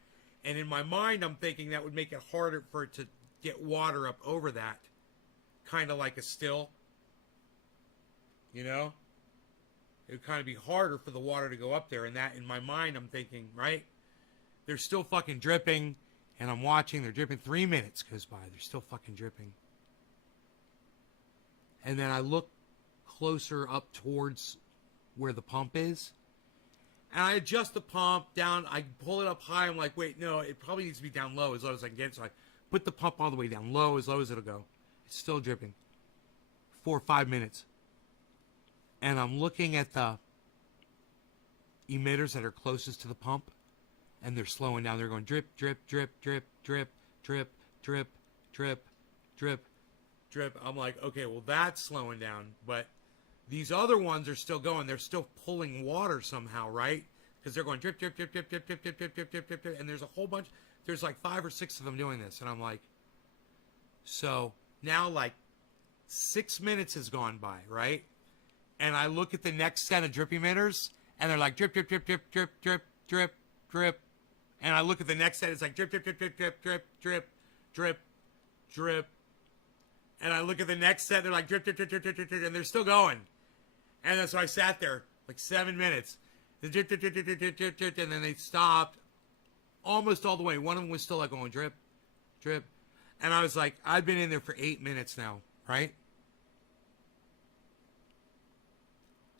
And in my mind, I'm thinking that would make it harder for it to get water up over that. Kind of like a still. You know? It would kind of be harder for the water to go up there. And that, in my mind, I'm thinking, right? They're still fucking dripping. And I'm watching. They're dripping. 3 minutes goes by. They're still fucking dripping. And then I look closer up towards where the pump is. And I adjust the pump down. I pull it up high. I'm like, wait, no, it probably needs to be down low as I can get it. So I put the pump all the way down low as it'll go. It's still dripping. 4 or 5 minutes. And I'm looking at the emitters that are closest to the pump, and they're slowing down. They're going drip, drip, drip, drip, drip, drip, drip, drip, drip, drip. I'm like, okay, well, that's slowing down. But these other ones are still going. They're still pulling water somehow, right? Because they're going drip, drip, drip, drip, drip, drip, drip, drip, drip, drip, drip, drip. And there's a whole bunch. There's like 5 or 6 of them doing this. And I'm like, so now like 6 minutes has gone by, right? And I look at the next set of drip emitters, and they're like drip, drip, drip, drip, drip, drip, drip, drip. And I look at the next set, it's like drip, drip, drip, drip, drip, drip, drip, drip, drip. And I look at the next set, they're like drip, drip, drip, drip, drip, drip, drip, and they're still going. And then so I sat there like 7 minutes. The drip, drip, drip, drip, drip, drip, drip, drip, and then they stopped almost all the way. One of them was still like going drip, drip. And I was like, I've been in there for 8 minutes now, right?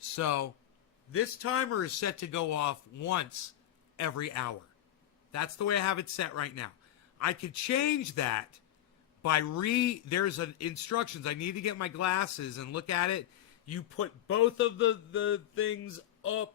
So this timer is set to go off once every hour. That's the way I have it set right now. I could change that by there's instructions. I need to get my glasses and look at it. You put both of the things up,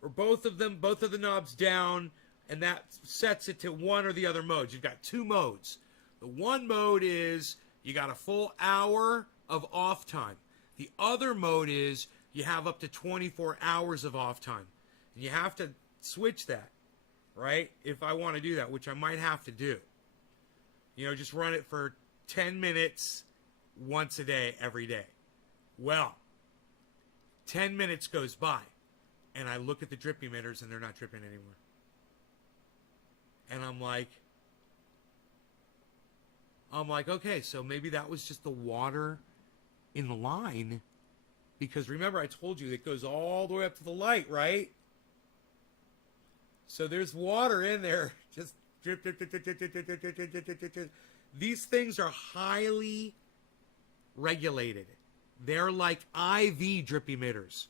or both of the knobs down, and that sets it to one or the other modes. You've got 2 modes. The one mode is you got a full hour of off time. The other mode is you have up to 24 hours of off time. And you have to switch that, right? If I want to do that, which I might have to do. You know, just run it for 10 minutes once a day, every day. Well, 10 minutes goes by, and I look at the drip emitters, and they're not dripping anymore. And I'm like, okay, so maybe that was just the water in the line. Because remember, I told you it goes all the way up to the light, right? So there's water in there. Just drip, drip, drip, drip, drip, drip, drip, drip, drip, drip, drip, drip, drip. These things are highly regulated. They're like IV drip emitters.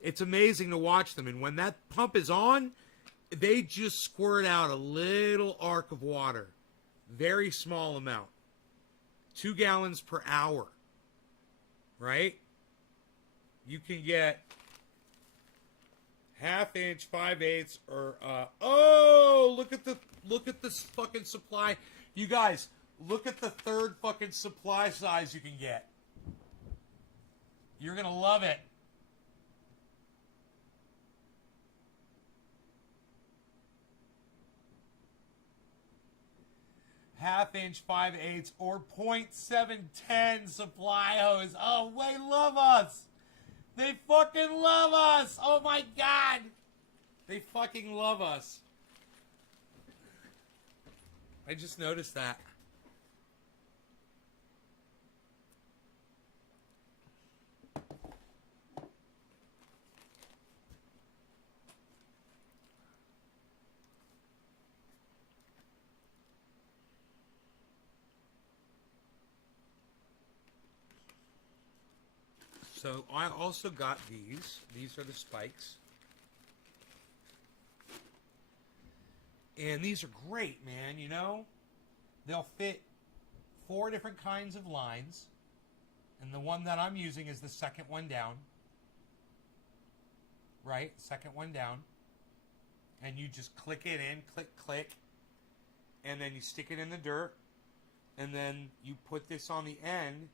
It's amazing to watch them. And when that pump is on, they just squirt out a little arc of water. Very small amount. 2 gallons per hour. Right? You can get 1/2 inch, 5/8, or look at this fucking supply. You guys, look at the third fucking supply size you can get. You're gonna love it. Half inch, 5/8, or .710 supply hose. Oh, they love us. They fucking love us. Oh my God. They fucking love us. I just noticed that. So I also got these. These are the spikes. And these are great, man, you know? They'll fit 4 different kinds of lines. And the one that I'm using is the second one down. Right? Second one down. And you just click it in, click, click. And then you stick it in the dirt. And then you put this on the end.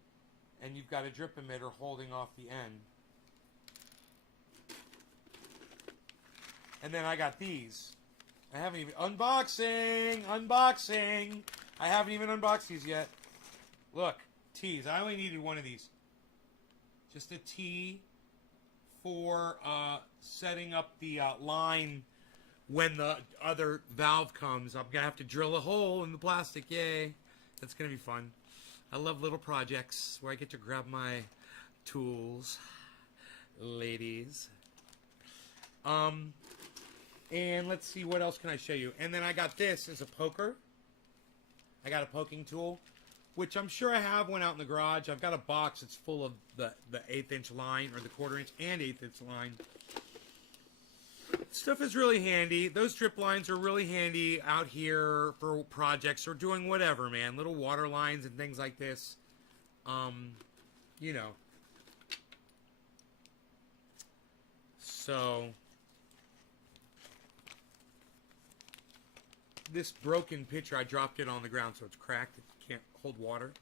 And you've got a drip emitter holding off the end. And then I got these. I haven't even... Unboxing! I haven't even unboxed these yet. Look, T's. I only needed one of these. Just a T for setting up the line when the other valve comes. I'm going to have to drill a hole in the plastic. Yay. That's going to be fun. I love little projects where I get to grab my tools, ladies. And let's see, what else can I show you? And then I got this as a poker. I got a poking tool, which I'm sure I have one out in the garage. I've got a box that's full of the 1/8 inch line, or the 1/4 inch and 1/8 inch line. Stuff is really handy. Those drip lines are really handy out here for projects or doing whatever, man. Little water lines and things like this. You know. So, this broken pitcher, I dropped it on the ground, so it's cracked. It can't hold water.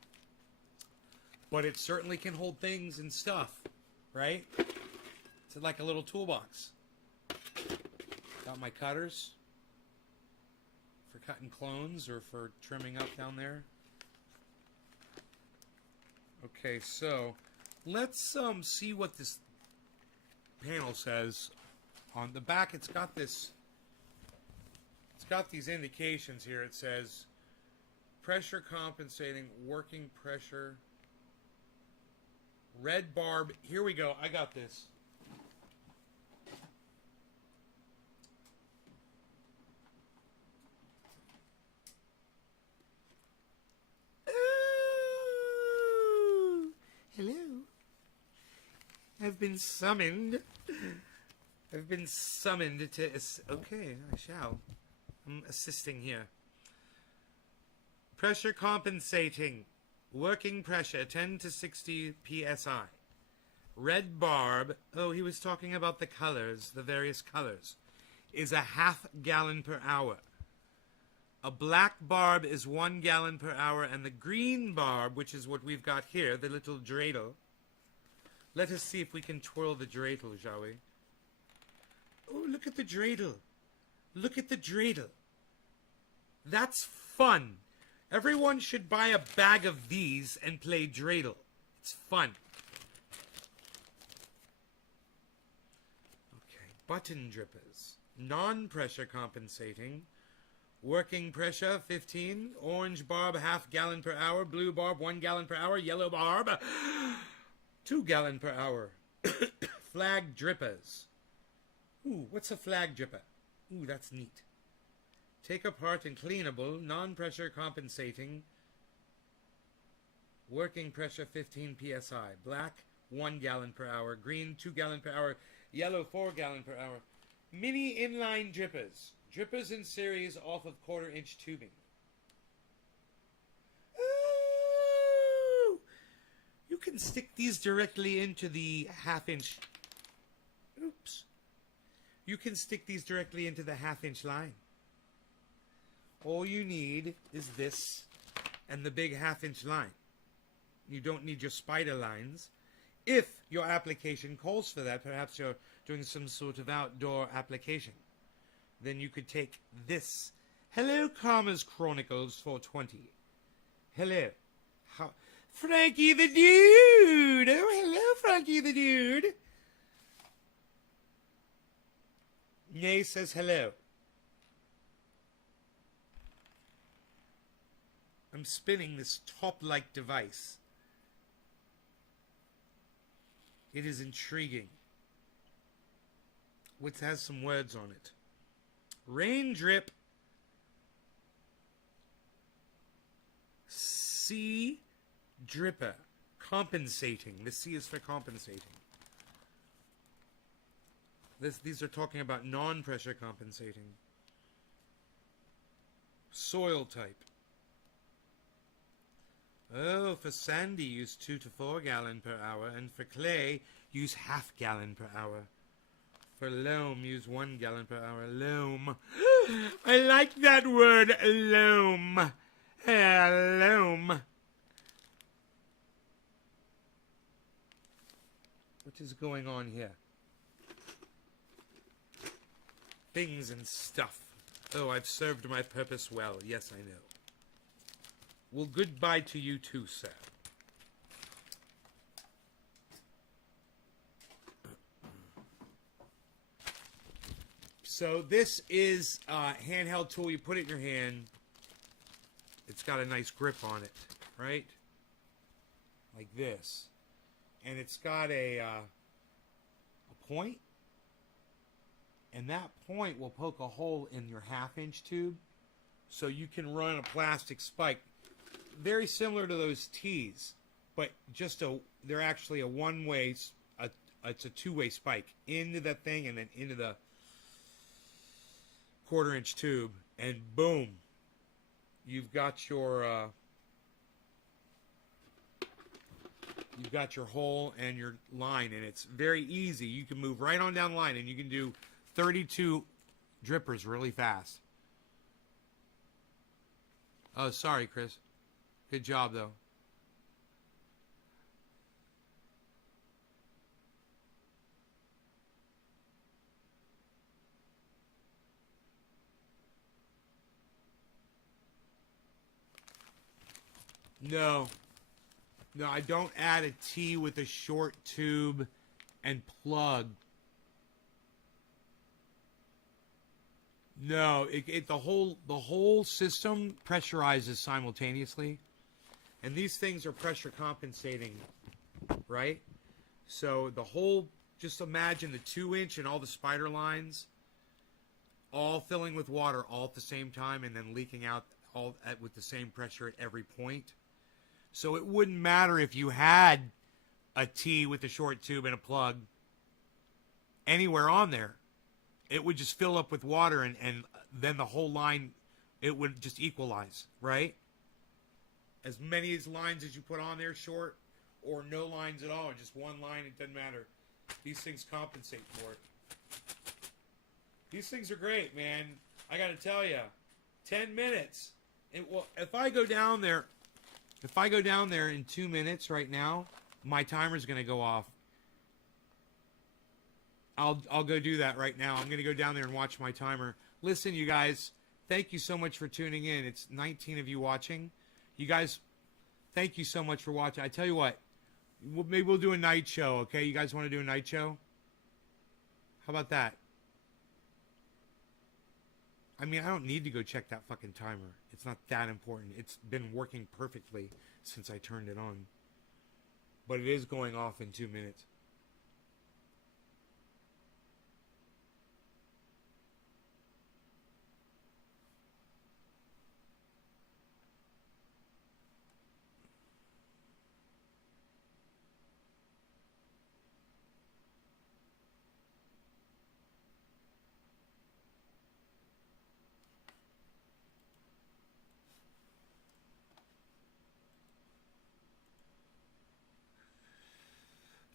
But it certainly can hold things and stuff, right? It's like a little toolbox. Got my cutters for cutting clones or for trimming up down there. Okay, so let's see what this panel says. On the back, it's got these indications here. It says pressure compensating, working pressure, red barb. Here we go. I got this. Hello. I've been summoned. I've been summoned to... Okay, I shall. I'm assisting here. Pressure compensating. Working pressure, 10 to 60 psi. Red barb... Oh, he was talking about the colors, the various colors. Is a 1/2 gallon per hour. A black barb is 1 gallon per hour, and the green barb, which is what we've got here, the little dreidel. Let us see if we can twirl the dreidel, shall we? Oh, look at the dreidel. Look at the dreidel. That's fun. Everyone should buy a bag of these and play dreidel. It's fun. button drippers, non-pressure compensating, working pressure 15, orange barb half gallon per hour, blue barb 1 gallon per hour, yellow barb 2 gallon per hour. Flag drippers. Ooh, what's a flag dripper? Ooh, that's neat. Take apart and cleanable, non-pressure compensating, working pressure 15 psi. Black 1 gallon per hour, green 2 gallon per hour, yellow 4 gallon per hour. Mini inline drippers. Drippers in series off of 1/4 inch tubing. Ooh! You can stick these directly into the 1/2 inch. Oops. You can stick these directly into the 1/2 inch line. All you need is this and the big 1/2 inch line. You don't need your spider lines. If your application calls for that, perhaps you're doing some sort of outdoor application, then you could take this. Hello, Karma's Chronicles 420. Hello. Frankie the Dude! Oh, hello, Frankie the Dude! Nay says hello. I'm spinning this top-like device. It is intriguing. Which has some words on it. Rain drip. C dripper. Compensating. The C is for compensating. These are talking about non-pressure compensating. Soil type. Oh, for sandy, use 2 to 4 gallon per hour, and for clay, use 1/2 gallon per hour. For loam, use 1 gallon per hour. Loam. I like that word, loam. Loam. What is going on here? Things and stuff. Oh, I've served my purpose well. Yes, I know. Well, goodbye to you too, sir. So this is a handheld tool. You put it in your hand. It's got a nice grip on it, right? Like this. And it's got a point. And that point will poke a hole in your 1/2 inch tube. So you can run a plastic spike. Very similar to those tees. But just they're actually a one-way, it's a two-way spike. Into that thing and then into the 1/4 inch tube. And boom. You've got your hole and your line, and it's very easy. You can move right on down the line, and you can do 32 drippers really fast. Oh, sorry, Chris. Good job, though. No. No, I don't add a T with a short tube and plug. No, the whole system pressurizes simultaneously. And these things are pressure compensating, right? So just imagine the 2-inch and all the spider lines all filling with water all at the same time and then leaking out with the same pressure at every point. So it wouldn't matter if you had a T with a short tube and a plug anywhere on there. It would just fill up with water and then the whole line, it would just equalize, right? As many lines as you put on there, short or no lines at all, just one line, it doesn't matter. These things compensate for it. These things are great, man. I got to tell you, 10 minutes. If I go down there in 2 minutes right now, my timer's going to go off. I'll go do that right now. I'm going to go down there and watch my timer. Listen, you guys, thank you so much for tuning in. It's 19 of you watching. You guys, thank you so much for watching. I tell you what, maybe we'll do a night show, okay? You guys want to do a night show? How about that? I mean, I don't need to go check that fucking timer. It's not that important. It's been working perfectly since I turned it on. But it is going off in 2 minutes.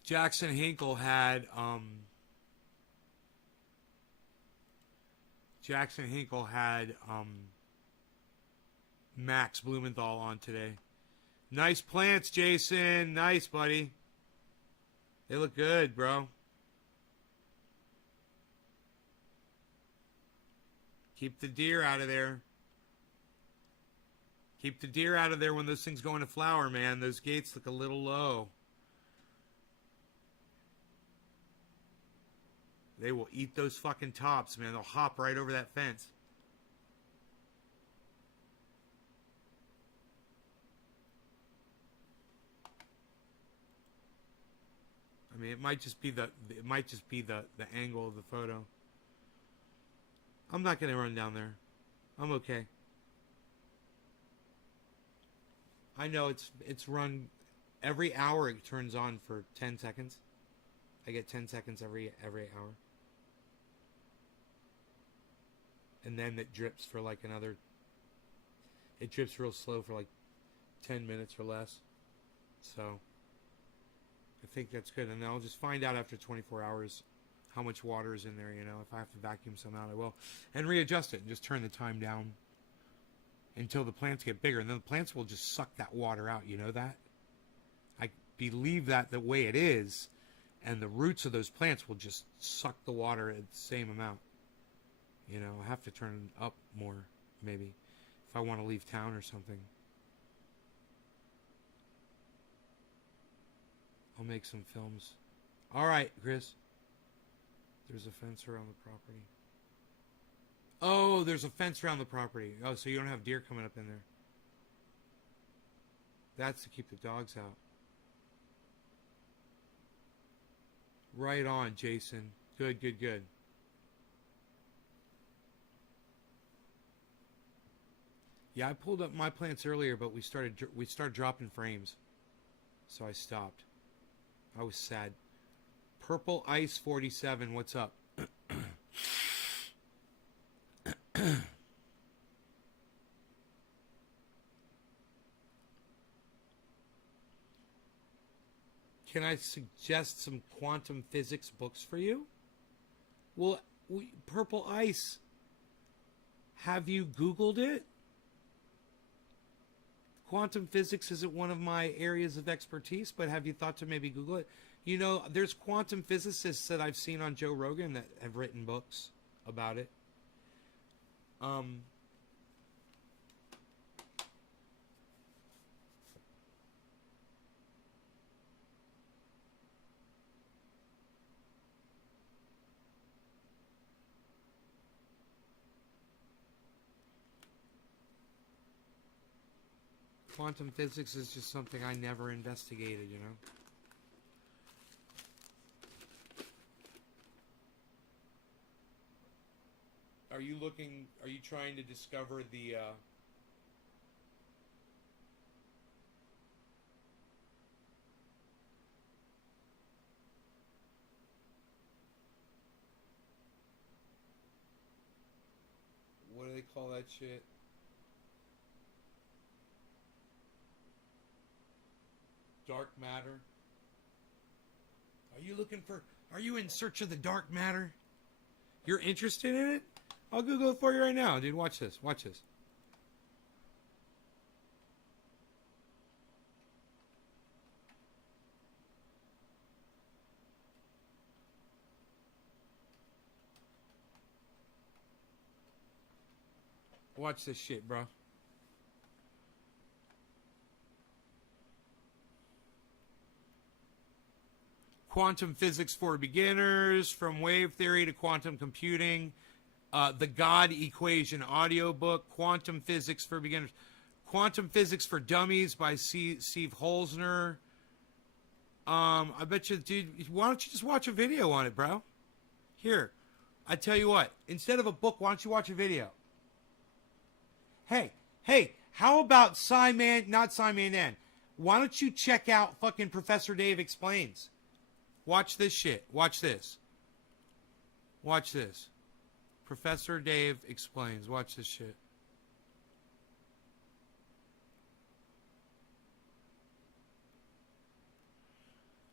Jackson Hinkle had Max Blumenthal on today. Nice plants, Jason. Nice, buddy. They look good, bro. Keep the deer out of there. Keep the deer out of there when those things go into flower, man. Those gates look a little low. They will eat those fucking tops, man. They'll hop right over that fence. I mean, it might just be the angle of the photo. I'm not gonna run down there. I'm okay. I know it's run every hour. It turns on for 10 seconds. I get 10 seconds every hour. And then it drips for like another... It drips real slow for like 10 minutes or less. So, I think that's good. And then I'll just find out after 24 hours how much water is in there, you know. If I have to vacuum some out, I will. And readjust it and just turn the time down until the plants get bigger. And then the plants will just suck that water out, you know that? I believe that the way it is. And the roots of those plants will just suck the water at the same amount. You know, I have to turn up more, maybe, if I want to leave town or something. I'll make some films. All right, Chris. There's a fence around the property. Oh, there's a fence around the property. Oh, so you don't have deer coming up in there. That's to keep the dogs out. Right on, Jason. Good, good, good. Yeah, I pulled up my plants earlier, but we started dropping frames, so I stopped. I was sad. Purple Ice 47, what's up? Can I suggest some quantum physics books for you? Well, Purple Ice. Have you Googled it? Quantum physics isn't one of my areas of expertise, but have you thought to maybe Google it? You know, there's quantum physicists that I've seen on Joe Rogan that have written books about it. Quantum physics is just something I never investigated, you know? Are you trying to discover the, what do they call that shit? Dark matter? Are you in search of the dark matter? You're interested in it? I'll Google it for you right now, dude. Watch this. Watch this. Watch this shit, bro. Quantum physics for beginners, from wave theory to quantum computing. The God Equation audiobook, Quantum Physics for Beginners, Quantum Physics for Dummies by Steve Holzner. I bet you, dude, why don't you just watch a video on it, bro? Here, I tell you what, instead of a book, why don't you watch a video? Hey, how about not Simon N? Why don't you check out fucking Professor Dave Explains? Watch this shit. Watch this. Watch this. Professor Dave Explains. Watch this shit.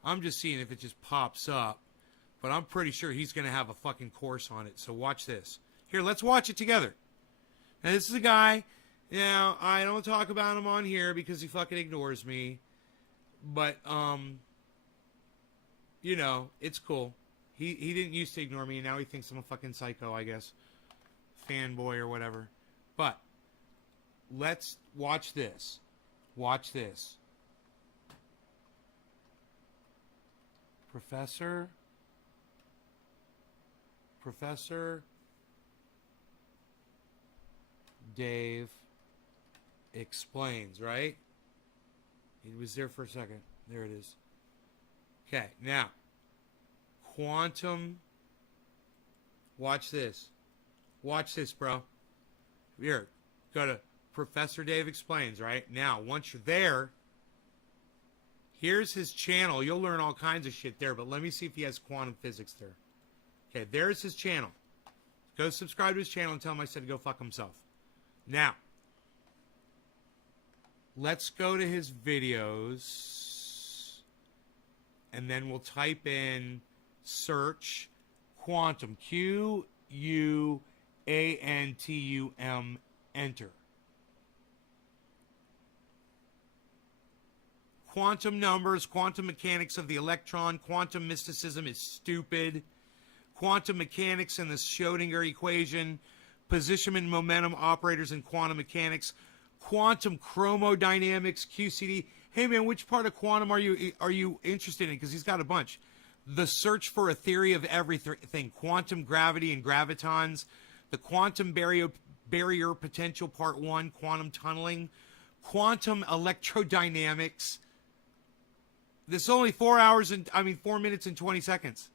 I'm just seeing if it just pops up, but I'm pretty sure he's going to have a fucking course on it. So watch this. Here, let's watch it together. Now, this is a guy. Now, I don't talk about him on here because he fucking ignores me. But, you know, it's cool. He didn't used to ignore me, and now he thinks I'm a fucking psycho, I guess. Fanboy or whatever. But, let's watch this. Watch this. Professor Dave Explains, right? He was there for a second. There it is. Okay, now, quantum. Watch this. Watch this, bro. Here, go to Professor Dave Explains, right? Now, once you're there, here's his channel. You'll learn all kinds of shit there, but let me see if he has quantum physics there. Okay, there's his channel. Go subscribe to his channel and tell him I said to go fuck himself. Now, let's go to his videos, and then we'll type in search quantum, Quantum, enter. Quantum numbers, quantum mechanics of the electron, quantum mysticism is stupid. Quantum mechanics and the Schrodinger equation, position and momentum operators in quantum mechanics, quantum chromodynamics, QCD. Hey man, which part of quantum are you interested in? Because he's got a bunch. The search for a theory of everything, quantum gravity and gravitons, the quantum barrier potential part 1, quantum tunneling, quantum electrodynamics. This is only 4 minutes and 20 seconds.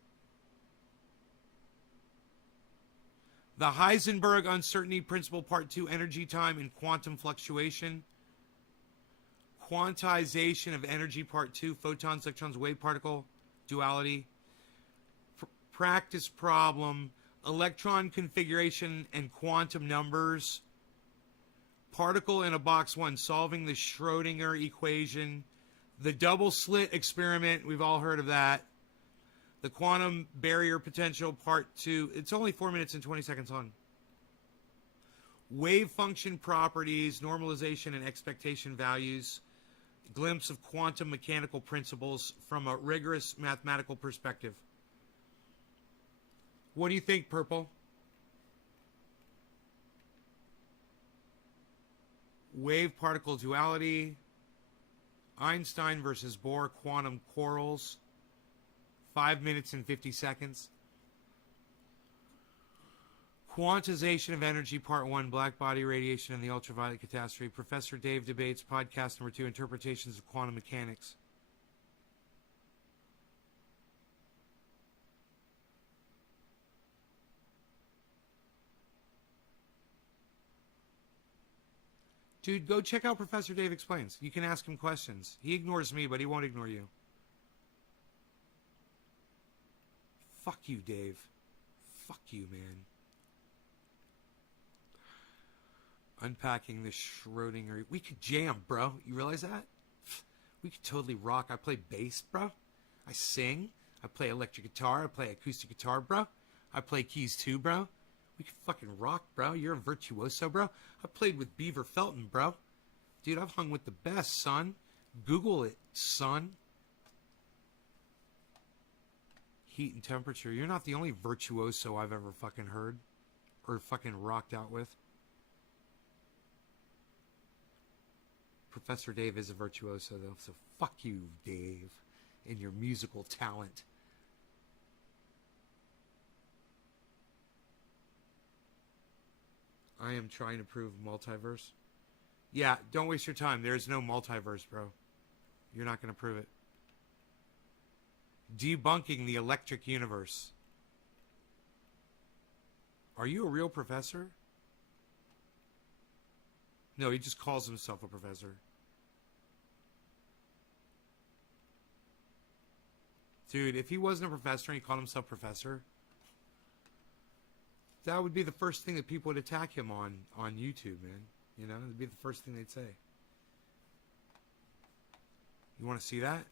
The Heisenberg uncertainty principle part 2, energy time and quantum fluctuation. Quantization of energy part 2, photons, electrons, wave particle, duality. Practice problem, electron configuration and quantum numbers. Particle in a box 1, solving the Schrodinger equation. The double slit experiment, we've all heard of that. The quantum barrier potential part 2. It's only 4 minutes and 20 seconds on. Wave function properties, normalization and expectation values. Glimpse of quantum mechanical principles from a rigorous mathematical perspective. What do you think, Purple? Wave particle duality. Einstein versus Bohr quantum quarrels. 5 minutes and 50 seconds. Quantization of energy, part 1, black body radiation and the ultraviolet catastrophe. Professor Dave debates, podcast number 2, interpretations of quantum mechanics. Dude, go check out Professor Dave Explains. You can ask him questions. He ignores me, but he won't ignore you. Fuck you, Dave. Fuck you, man. Unpacking the Schrodinger. We could jam, bro. You realize that? We could totally rock. I play bass, bro. I sing. I play electric guitar. I play acoustic guitar, bro. I play keys too, bro. We could fucking rock, bro. You're a virtuoso, bro. I played with Beaver Felton, bro. Dude, I've hung with the best, son. Google it, son. Heat and temperature. You're not the only virtuoso I've ever fucking heard or fucking rocked out with. Professor Dave is a virtuoso, though, so fuck you, Dave, and your musical talent. I am trying to prove multiverse. Yeah, don't waste your time. There's no multiverse, bro. You're not going to prove it. Debunking the electric universe. Are you a real professor? No, he just calls himself a professor. Dude, if he wasn't a professor and he called himself professor, that would be the first thing that people would attack him on YouTube, man. You know, it'd be the first thing they'd say. You want to see that?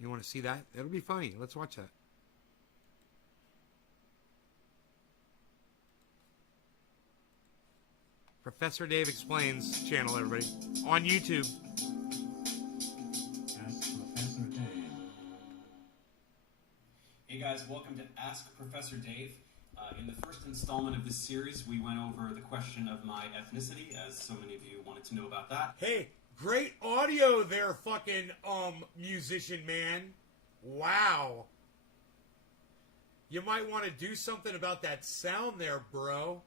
You want to see that? It'll be funny. Let's watch that. Professor Dave Explains channel, everybody. On YouTube. Ask Professor Dave. Hey guys, welcome to Ask Professor Dave. In the first installment of this series, we went over the question of my ethnicity, as so many of you wanted to know about that. Hey, great audio there, fucking, musician man. Wow. You might want to do something about that sound there, bro.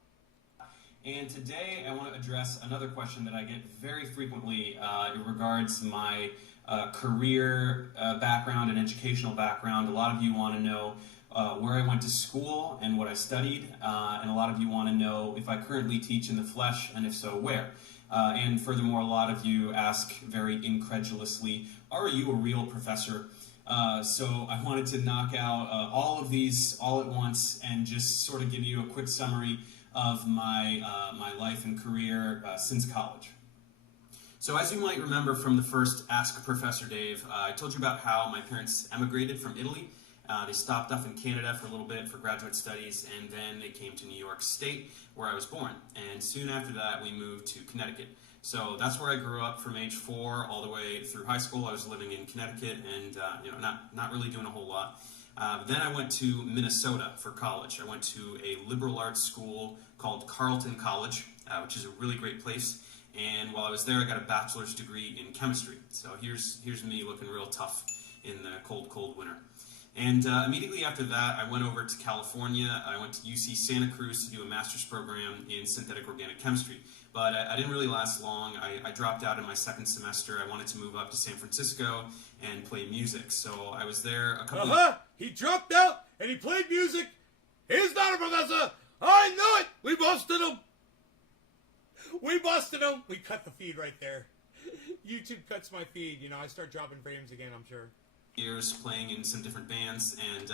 And today I want to address another question that I get very frequently in regards to my career background and educational background. A lot of you want to know where I went to school and what I studied, and a lot of you want to know if I currently teach in the flesh, and if so, where. And furthermore, a lot of you ask very incredulously, are you a real professor? So I wanted to knock out all of these all at once and just sort of give you a quick summary of my life and career since college. So as you might remember from the first Ask Professor Dave, I told you about how my parents emigrated from Italy. They stopped off in Canada for a little bit for graduate studies, and then they came to New York State, where I was born. And soon after that, we moved to Connecticut. So that's where I grew up from age 4 all the way through high school. I was living in Connecticut and not really doing a whole lot. Then I went to Minnesota for college. I went to a liberal arts school called Carleton College, which is a really great place. And while I was there, I got a bachelor's degree in chemistry. So here's me looking real tough in the cold, cold winter. And immediately after that, I went over to California. I went to UC Santa Cruz to do a master's program in synthetic organic chemistry. But I didn't really last long. I dropped out in my second semester. I wanted to move up to San Francisco and play music. So I was there a couple He dropped out and he played music. He's not a professor. I knew it. We busted him. We busted him. We cut the feed right there. YouTube cuts my feed. You know, I start dropping frames again, I'm sure. years playing in some different bands, and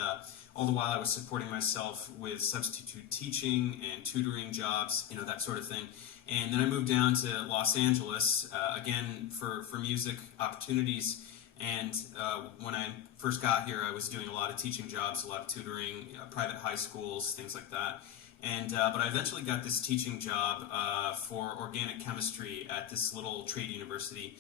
all the while I was supporting myself with substitute teaching and tutoring jobs, you know, that sort of thing. And then I moved down to Los Angeles, again, for music opportunities. And when I first got here, I was doing a lot of teaching jobs, a lot of tutoring, private high schools, things like that. And but I eventually got this teaching job for organic chemistry at this little trade university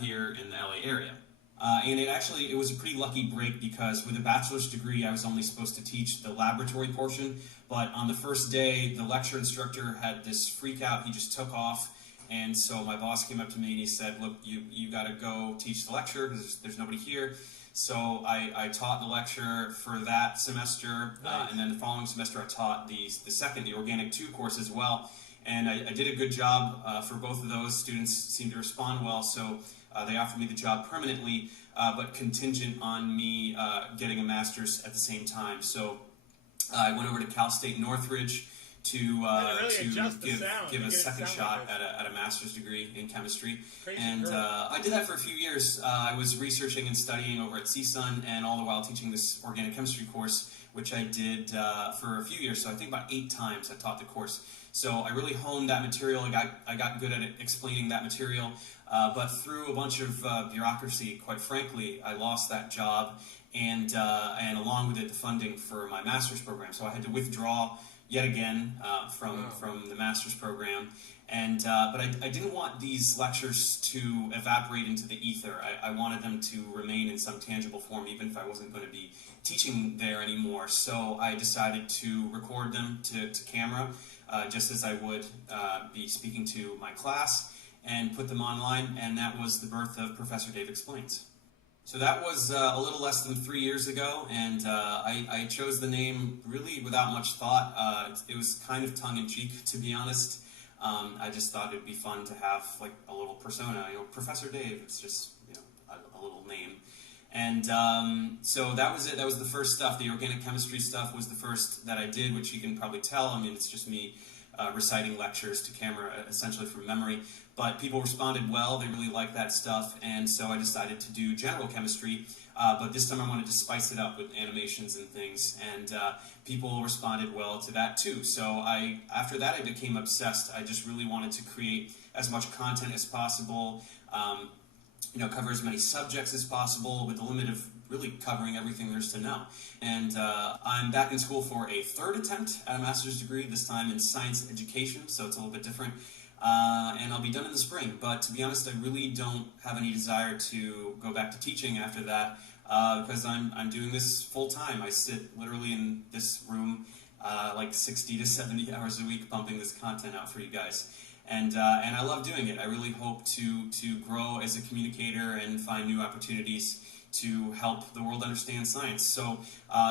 here in the LA area. And it was a pretty lucky break because with a bachelor's degree, I was only supposed to teach the laboratory portion. But on the first day, the lecture instructor had this freak out. He just took off. And so my boss came up to me and he said, look, you got to go teach the lecture because there's nobody here. So I taught the lecture for that semester. Nice. And then the following semester, I taught the Organic 2 course as well. And I did a good job for both of those. Students seemed to respond well. So they offered me the job permanently, but contingent on me getting a master's at the same time. So I went over to Cal State Northridge to give a second shot at a master's degree in chemistry. And I did that for a few years. I was researching and studying over at CSUN, and all the while teaching this organic chemistry course, which I did for a few years. So I think about 8 times I taught the course. So I really honed that material. I got good at explaining that material. But through a bunch of bureaucracy, quite frankly, I lost that job, and along with it, the funding for my master's program. So I had to withdraw yet again from the master's program. And but I didn't want these lectures to evaporate into the ether. I wanted them to remain in some tangible form, even if I wasn't going to be teaching there anymore. So I decided to record them to camera, just as I would be speaking to my class, and put them online, and that was the birth of Professor Dave Explains. So that was a little less than 3 years ago, and I chose the name really without much thought. It was kind of tongue-in-cheek, to be honest. I just thought it'd be fun to have like a little persona, Professor Dave. It's just a little name, and so that was it. That was the first stuff. The organic chemistry stuff was the first that I did, which you can probably tell. I mean, it's just me reciting lectures to camera, essentially from memory. But people responded well. They really liked that stuff, and so I decided to do general chemistry. But this time I wanted to spice it up with animations and things, and people responded well to that too. So after that, I became obsessed. I just really wanted to create as much content as possible, cover as many subjects as possible, with the limit of really covering everything there's to know. And I'm back in school for a third attempt at a master's degree, this time in science education, so it's a little bit different. And I'll be done in the spring. But to be honest, I really don't have any desire to go back to teaching after that, because I'm doing this full time. I sit literally in this room like 60 to 70 hours a week pumping this content out for you guys. And I love doing it. I really hope to grow as a communicator and find new opportunities to help the world understand science. So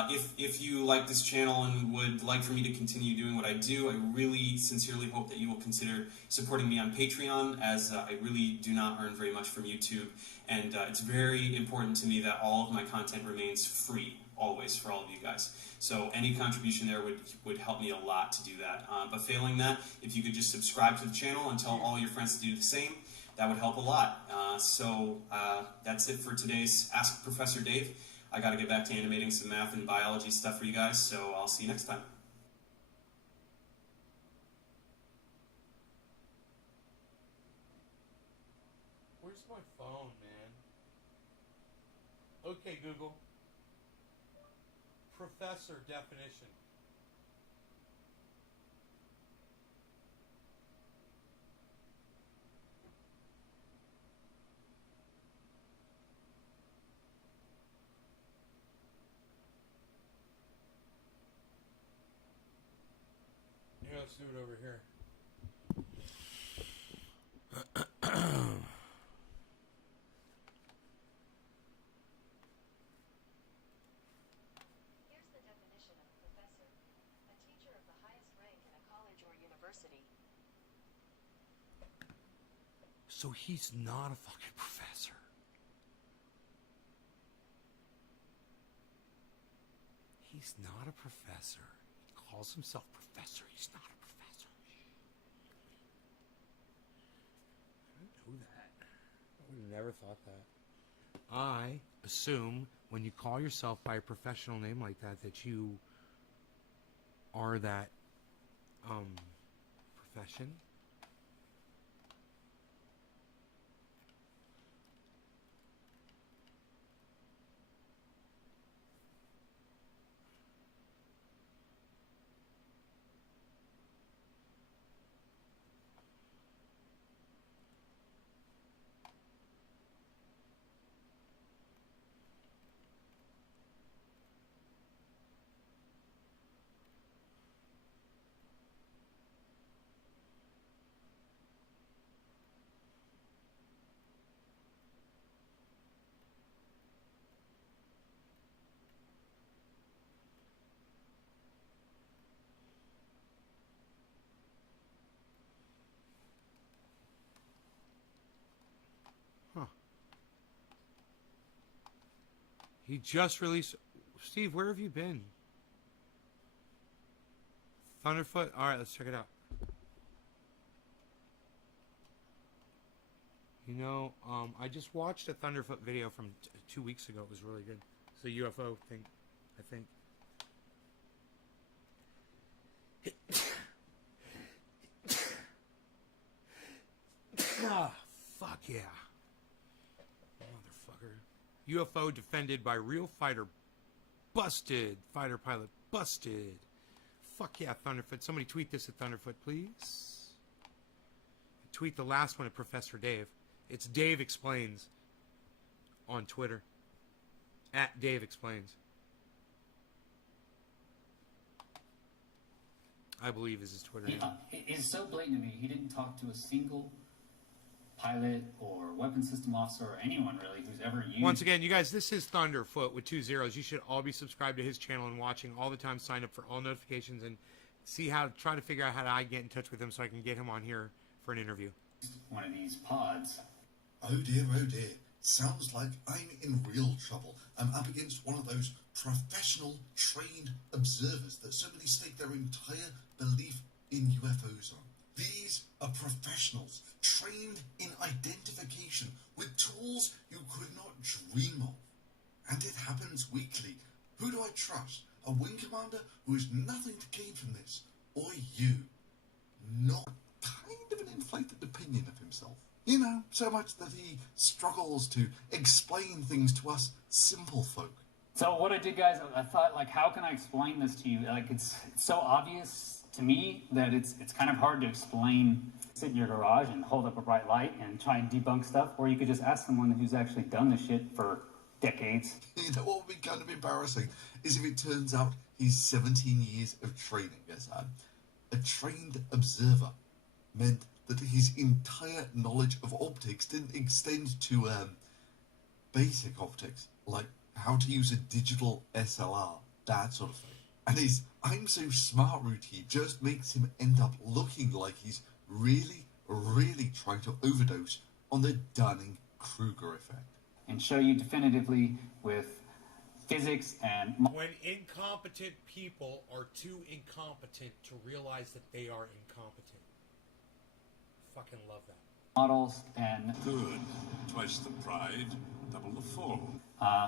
if you like this channel and would like for me to continue doing what I do, I really sincerely hope that you will consider supporting me on Patreon, as I really do not earn very much from YouTube. And it's very important to me that all of my content remains free, always, for all of you guys. So any contribution there would help me a lot to do that. But failing that, if you could just subscribe to the channel and tell all your friends to do the same, that would help a lot. So that's it for today's Ask Professor Dave. I got to get back to animating some math and biology stuff for you guys, so I'll see you next time. Where's my phone, man? Okay, Google. Professor definition. Here, let's do it over here. Here's the definition of a professor: a teacher of the highest rank in a college or university. So he's not a fucking professor. He's not a professor. He calls himself professor. He's not a professor. I didn't know that. I would have never thought that. I assume when you call yourself by a professional name like that, that you are that profession. He just released... Steve, where have you been? Thunderfoot? Alright, let's check it out. You know, I just watched a Thunderfoot video from 2 weeks ago. It was really good. It's a UFO thing, I think. Ah, fuck yeah. Motherfucker. UFO defended by real fighter. Busted. Fighter pilot busted. Fuck yeah, Thunderfoot. Somebody tweet this at Thunderfoot, please. Tweet the last one at Professor Dave. It's Dave Explains on Twitter. At Dave Explains. I believe is his Twitter name. It's so blatant to me. He didn't talk to a single pilot or weapons system officer or anyone really who's ever used. Once again, you guys, this is Thunderfoot with 2 zeros. You should all be subscribed to his channel and watching all the time. Sign up for all notifications and try to figure out how I get in touch with him so I can get him on here for an interview. One of these pods. Oh dear, oh dear. Sounds like I'm in real trouble. I'm up against one of those professional, trained observers that so many stake their entire belief in UFOs on. These are professionals, trained in identification, with tools you could not dream of. And it happens weekly. Who do I trust? A wing commander who has nothing to gain from this? Or you? Not kind of an inflated opinion of himself. You know, so much that he struggles to explain things to us simple folk. So what I did, guys, I thought, like, how can I explain this to you? Like, it's so obvious to me that it's kind of hard to explain. Sit in your garage and hold up a bright light and try and debunk stuff, or you could just ask someone who's actually done this shit for decades. You know what would be kind of embarrassing is if it turns out he's 17 years of training as a trained observer meant that his entire knowledge of optics didn't extend to basic optics, like how to use a digital SLR, that sort of thing. And his "I'm so smart" routine just makes him end up looking like he's really, really trying to overdose on the Dunning-Kruger effect. And show you definitively with physics and... When incompetent people are too incompetent to realize that they are incompetent. Fucking love that. models and... Good. Twice the pride, double the fall.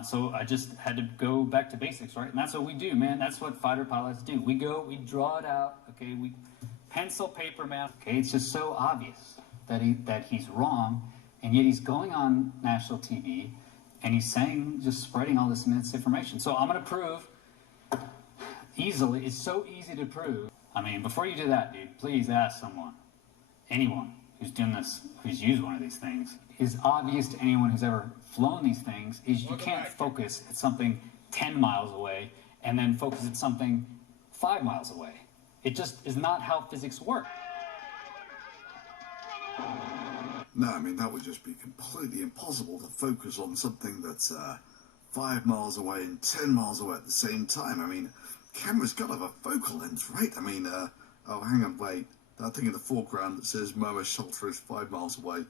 So I just had to go back to basics, right? And that's what we do, man. That's what fighter pilots do. We go, we draw it out, okay? We pencil, paper, math. Okay, it's just so obvious that he's wrong, and yet he's going on national TV, and he's saying, just spreading all this misinformation. So I'm going to prove easily. It's so easy to prove. I mean, before you do that, dude, please ask someone, anyone who's done this, who's used one of these things. It's obvious to anyone who's ever flown these things is you can't focus at something 10 miles away and then focus at something 5 miles away. It just is not how physics work. No, I mean, that would just be completely impossible to focus on something that's 5 miles away and 10 miles away at the same time. I mean, camera's got to have a focal length, right? I mean, oh, hang on, wait. That thing in the foreground that says Moa Shelter is 5 miles away,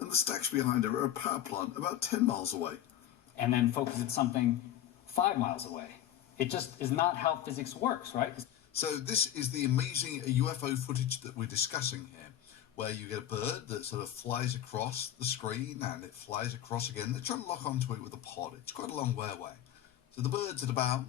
and the stacks behind it are a power plant about 10 miles away. And then focus at something 5 miles away. It just is not how physics works, right? So this is the amazing UFO footage that we're discussing here, where you get a bird that sort of flies across the screen and it flies across again. They're trying to lock onto it with a pod. It's quite a long way away. So the bird's at about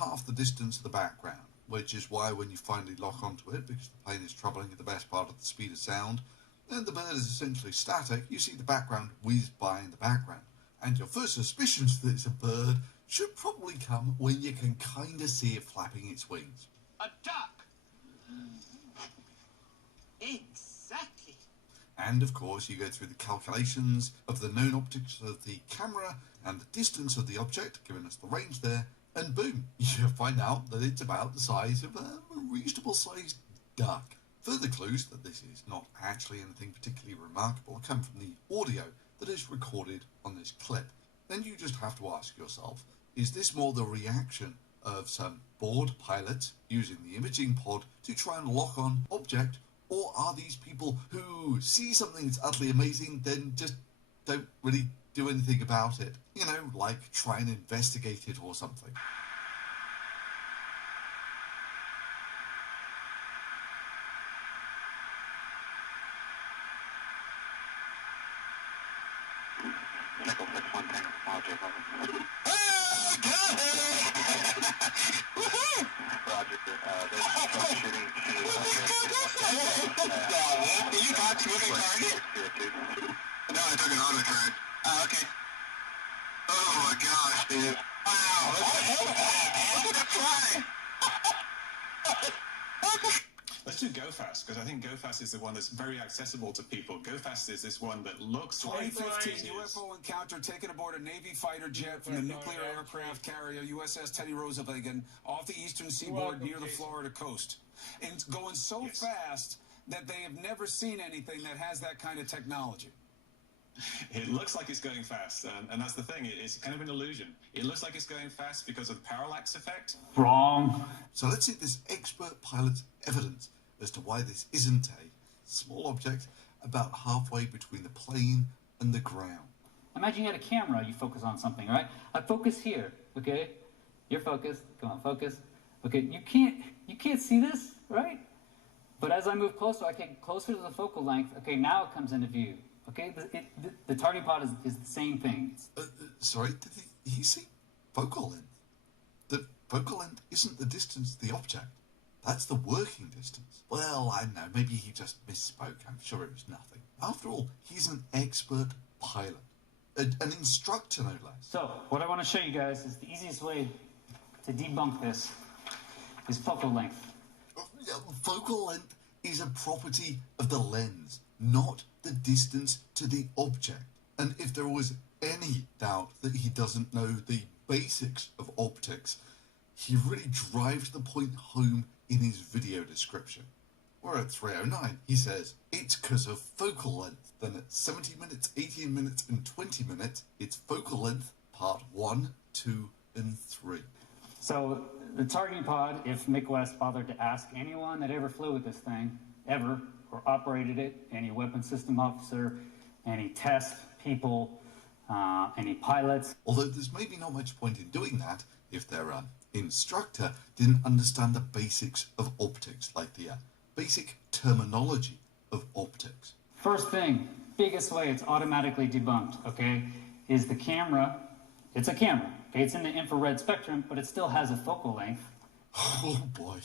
half the distance of the background, which is why when you finally lock onto it, because the plane is travelling at the best part of the speed of sound, and the bird is essentially static, you see the background whiz by in the background. And your first suspicions that it's a bird should probably come when you can kind of see it flapping its wings. A duck! Exactly. And of course you go through the calculations of the known optics of the camera and the distance of the object, giving us the range there, and boom, you find out that it's about the size of a reasonable sized duck. Further clues that this is not actually anything particularly remarkable come from the audio that is recorded on this clip. Then you just have to ask yourself, is this more the reaction of some bored pilots using the imaging pod to try and lock on object, or are these people who see something that's utterly amazing then just don't really do anything about it? You know, like try and investigate it or something. No, I took it on the card. Oh, okay. Oh my gosh, dude. Wow. Look at that fly. Let's do GoFast, because I think GoFast is the one that's very accessible to people. GoFast is this one that looks like 2015 UFO encounter taken aboard a Navy fighter jet from the nuclear aircraft carrier USS Teddy Roosevelt off the eastern seaboard near the Florida coast. And it's going so fast that they have never seen anything that has that kind of technology. It looks like it's going fast, and that's the thing. It's kind of an illusion. It looks like it's going fast because of the parallax effect. Wrong. So let's see this expert pilot's evidence as to why this isn't a small object about halfway between the plane and the ground. Imagine you had a camera, you focus on something, right? I focus here, okay? You're focused. Come on, focus. Okay, you can't see this, right? But as I move closer, I get closer to the focal length. Okay, now it comes into view. Okay, the targeting pod is the same thing. Sorry, did he say focal length? The focal length isn't the distance to the object. That's the working distance. Well, I don't know, maybe he just misspoke. I'm sure it was nothing. After all, he's an expert pilot. An instructor, no less. So, what I want to show you guys is the easiest way to debunk this is focal length. Focal length is a property of the lens, not the distance to the object. And if there was any doubt that he doesn't know the basics of optics, he really drives the point home in his video description. Where at 3:09 he says, it's because of focal length. Then at 70 minutes, 18 minutes and 20 minutes, it's focal length part 1, 2 and 3. So the targeting pod, if Mick West bothered to ask anyone that ever flew with this thing, ever, or operated it, any weapons system officer, any test people, any pilots. Although there's maybe not much point in doing that if their instructor didn't understand the basics of optics, like the basic terminology of optics. First thing, biggest way it's automatically debunked, okay, is the camera. It's a camera, okay? It's in the infrared spectrum, but it still has a focal length. Oh boy,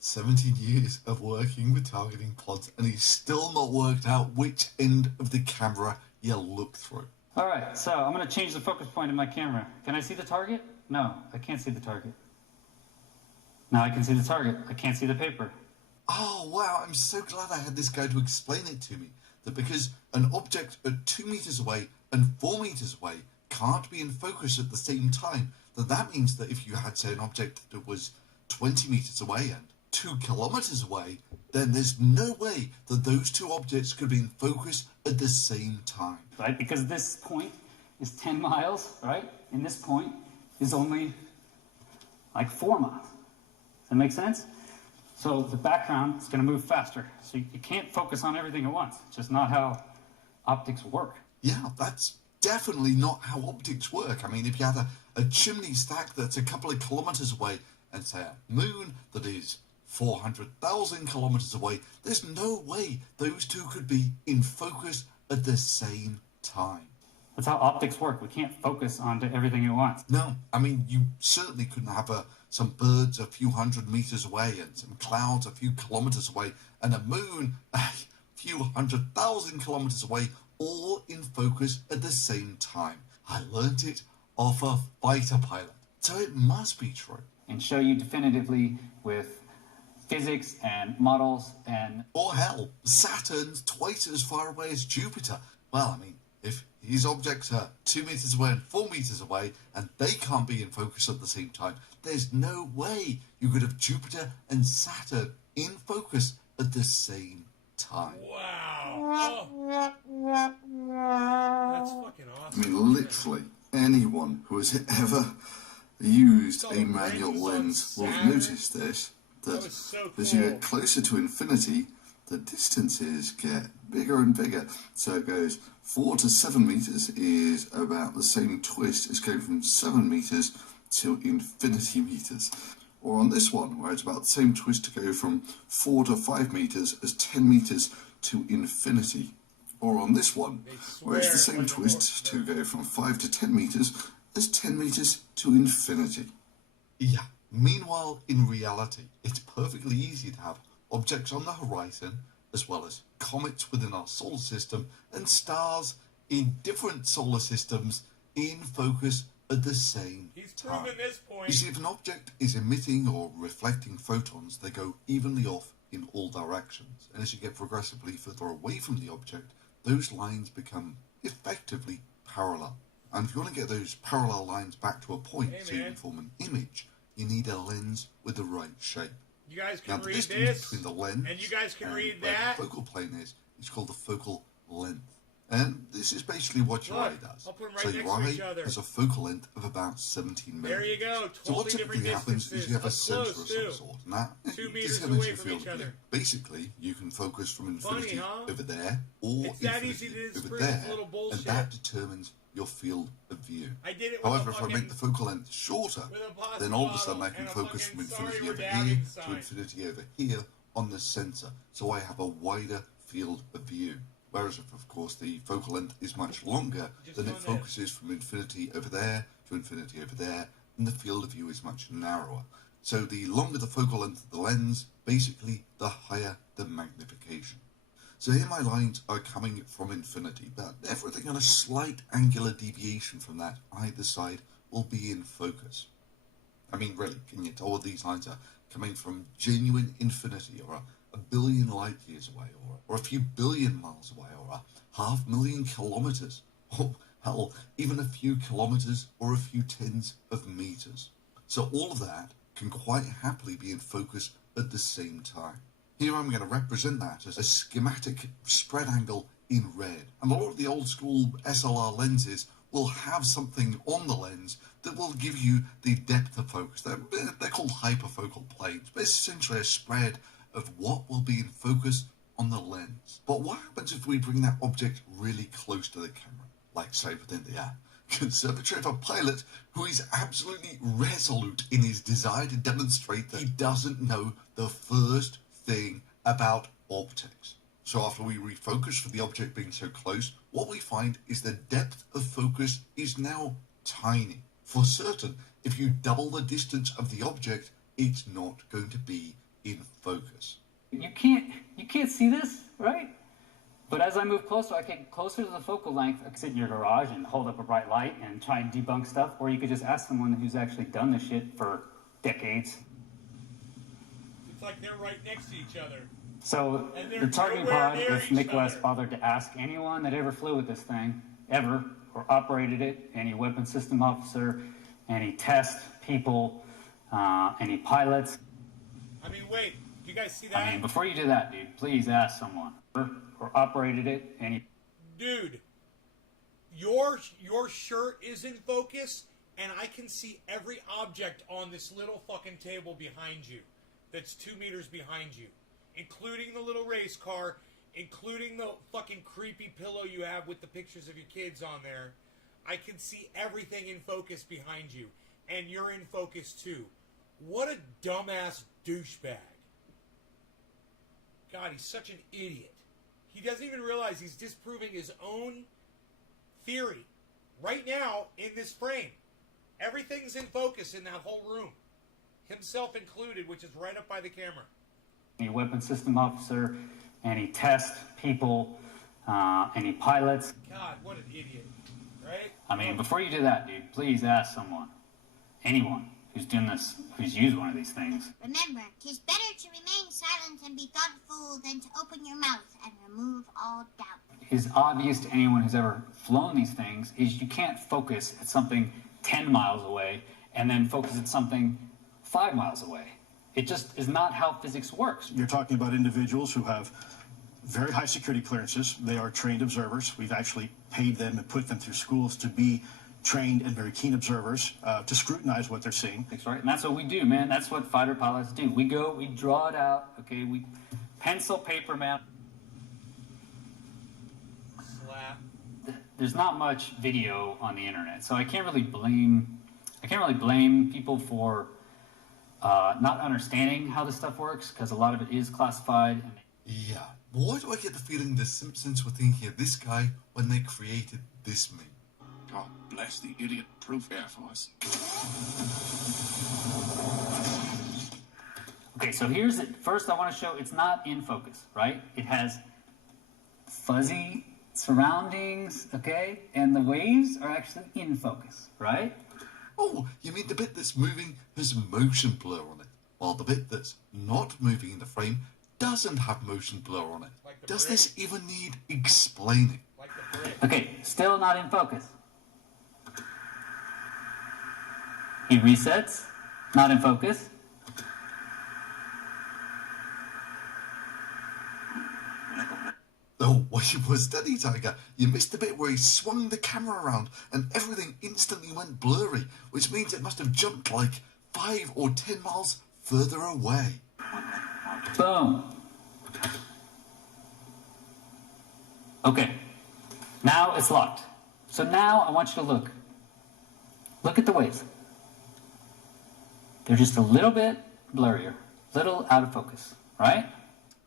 17 years of working with targeting pods, and he's still not worked out which end of the camera you look through. All right, so I'm going to change the focus point of my camera. Can I see the target? No, I can't see the target. Now I can see the target. I can't see the paper. Oh wow, I'm so glad I had this guy to explain it to me. That because an object at 2 meters away and 4 meters away can't be in focus at the same time, then that means that if you had, say, an object that was 20 meters away and 2 kilometers away, then there's no way that those two objects could be in focus at the same time. Right, because this point is 10 miles, right? And this point is only like 4 miles. Does that make sense? So the background is going to move faster. So you can't focus on everything at once. It's just not how optics work. Yeah, that's definitely not how optics work. I mean, if you had a chimney stack that's a couple of kilometers away and, say, a moon that is 400,000 kilometers away, there's no way those two could be in focus at the same time. That's how optics work. We can't focus onto everything at once. No, I mean, you certainly couldn't have some birds a few hundred meters away and some clouds a few kilometers away and a moon a few 100,000 kilometers away, all in focus at the same time. I learnt it off a fighter pilot, so it must be true. And show you definitively with physics and models and... Or hell, Saturn's twice as far away as Jupiter. Well, I mean, if these objects are 2 meters away and 4 meters away, and they can't be in focus at the same time, there's no way you could have Jupiter and Saturn in focus at the same time. Wow. Oh. That's fucking awesome. I mean, literally, anyone who has ever used a manual lens will have noticed this, that so as you get closer to infinity, the distances get bigger and bigger. So it goes 4 to 7 meters is about the same twist as going from 7 meters to infinity meters. Or on this one, where it's about the same twist to go from 4 to 5 meters as 10 meters to infinity. Or on this one, where it's the same twist to go from 5 to 10 meters as 10 meters to infinity. Yeah, meanwhile, in reality, it's perfectly easy to have objects on the horizon, as well as comets within our solar system, and stars in different solar systems in focus at the same time. This point. You see, if an object is emitting or reflecting photons, they go evenly off in all directions. And as you get progressively further away from the object, those lines become effectively parallel. And if you want to get those parallel lines back to a point so you can form an image, you need a lens with the right shape. You guys Now, can the read distance this, between the lens and you guys can and read where that. the focal plane is called the focal length. And this is basically what your Look, eye does. I'll put 'em right So next your to eye each other. has a focal length of about 17 There you millimeters. go. So what Totally different typically happens is distances. you have a Up sensor close, of some too. sort. And that 2 this meters happens away to from field each of other. view. Basically, you can focus from infinity Funny, huh? over there or It's that infinity easy to over disprove. there, It's a little bullshit. and that determines your field of view. I did it with However, a if I make the focal length shorter, with a plastic then all of a sudden I bottle can and a focus fucking from sorry infinity we're over dabbing here to sign. infinity over here on the sensor. So I have a wider field of view. Whereas, if, of course, the focal length is much longer, then it focuses from infinity over there to infinity over there, and the field of view is much narrower. So the longer the focal length of the lens, basically, the higher the magnification. So here my lines are coming from infinity, but everything on a slight angular deviation from that either side will be in focus. I mean, really, can you tell these lines are coming from genuine infinity, or a billion light years away, or a few billion miles away, or a 500,000 kilometers, or hell, even a few kilometers or a few tens of meters. So all of that can quite happily be in focus at the same time. Here I'm going to represent that as a schematic spread angle in red. And a lot of the old school SLR lenses will have something on the lens that will give you the depth of focus. They're called hyperfocal planes, but it's essentially a spread of what will be in focus on the lens. But what happens if we bring that object really close to the camera, like say within the conservatory of a pilot who is absolutely resolute in his desire to demonstrate that he doesn't know the first thing about optics. So after we refocus for the object being so close, what we find is the depth of focus is now tiny. For certain, if you double the distance of the object, it's not going to be in focus. You can't see this, right? But as I move closer, I get closer to the focal length. I could sit in your garage and hold up a bright light and try and debunk stuff, or you could just ask someone who's actually done this shit for decades. It's like they're right next to each other. So And they're the targeting nowhere pod, near if each Nicholas other. bothered to ask anyone that ever flew with this thing, ever, or operated it, any weapons system officer, any test people, any pilots. I mean, wait. Do you guys see that? I mean, before you do that, dude, please ask someone. Or operated it, any... Dude, your shirt is in focus, and I can see every object on this little fucking table behind you that's 2 meters behind you, including the little race car, including the fucking creepy pillow you have with the pictures of your kids on there. I can see everything in focus behind you, and you're in focus too. What a dumbass douchebag. God, he's such an idiot. He doesn't even realize he's disproving his own theory. Right now, in this frame, everything's in focus in that whole room. Himself included, which is right up by the camera. Any weapons system officer, any test people, any pilots. God, what an idiot. Right? I mean, before you do that, dude, please ask someone, anyone who's done this, who's used one of these things. Remember, 'tis better to remain silent and be thoughtful than to open your mouth and remove all doubt. Is obvious to anyone who's ever flown these things is you can't focus at something 10 miles away and then focus at something 5 miles away. It just is not how physics works. You're talking about individuals who have very high security clearances. They are trained observers. We've actually paid them and put them through schools to be trained and very keen observers to scrutinize what they're seeing. That's right, and that's what we do, man. That's what fighter pilots do. We go, we draw it out, okay? We pencil, paper map. Slap. There's not much video on the internet, so I can't really blame people for not understanding how this stuff works, because a lot of it is classified. Yeah, but why do I get the feeling the Simpsons were thinking of this guy when they created this meme? God bless the idiot-proof Air Force. Okay, so here's it. First, I want to show it's not in focus, right? It has fuzzy surroundings, okay? And the waves are actually in focus, right? Oh, you mean the bit that's moving has motion blur on it, while the bit that's not moving in the frame doesn't have motion blur on it. Like Does bridge. this even need explaining? Like the bridge. Okay, still not in focus. He resets, not in focus. Oh, you were steady, Tiger. You missed the bit where he swung the camera around and everything instantly went blurry, which means it must have jumped like 5 or 10 miles further away. Boom. Okay. Now it's locked. So now I want you to look. Look at the waves. They're just a little bit blurrier, little out of focus, right?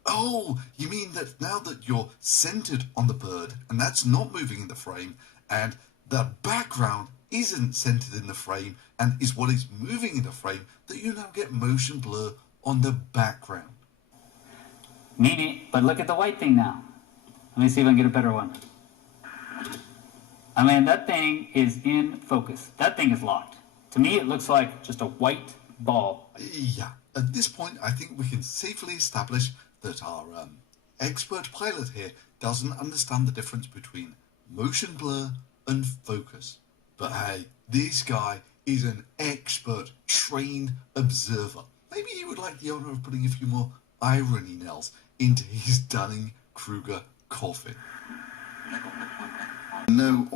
Oh, you mean that now that you're centered on the bird and that's not moving in the frame, and the background isn't centered in the frame and is what is moving in the frame, that you now get motion blur on the background. Meaning, but look at the white thing now. Let me see if I can get a better one. I mean, that thing is in focus. That thing is locked. To me, it looks like just a white ball. Yeah, at this point, I think we can safely establish that our expert pilot here doesn't understand the difference between motion blur and focus. But hey, this guy is an expert, trained observer. Maybe he would like the honor of putting a few more irony nails into his Dunning-Kruger coffin. No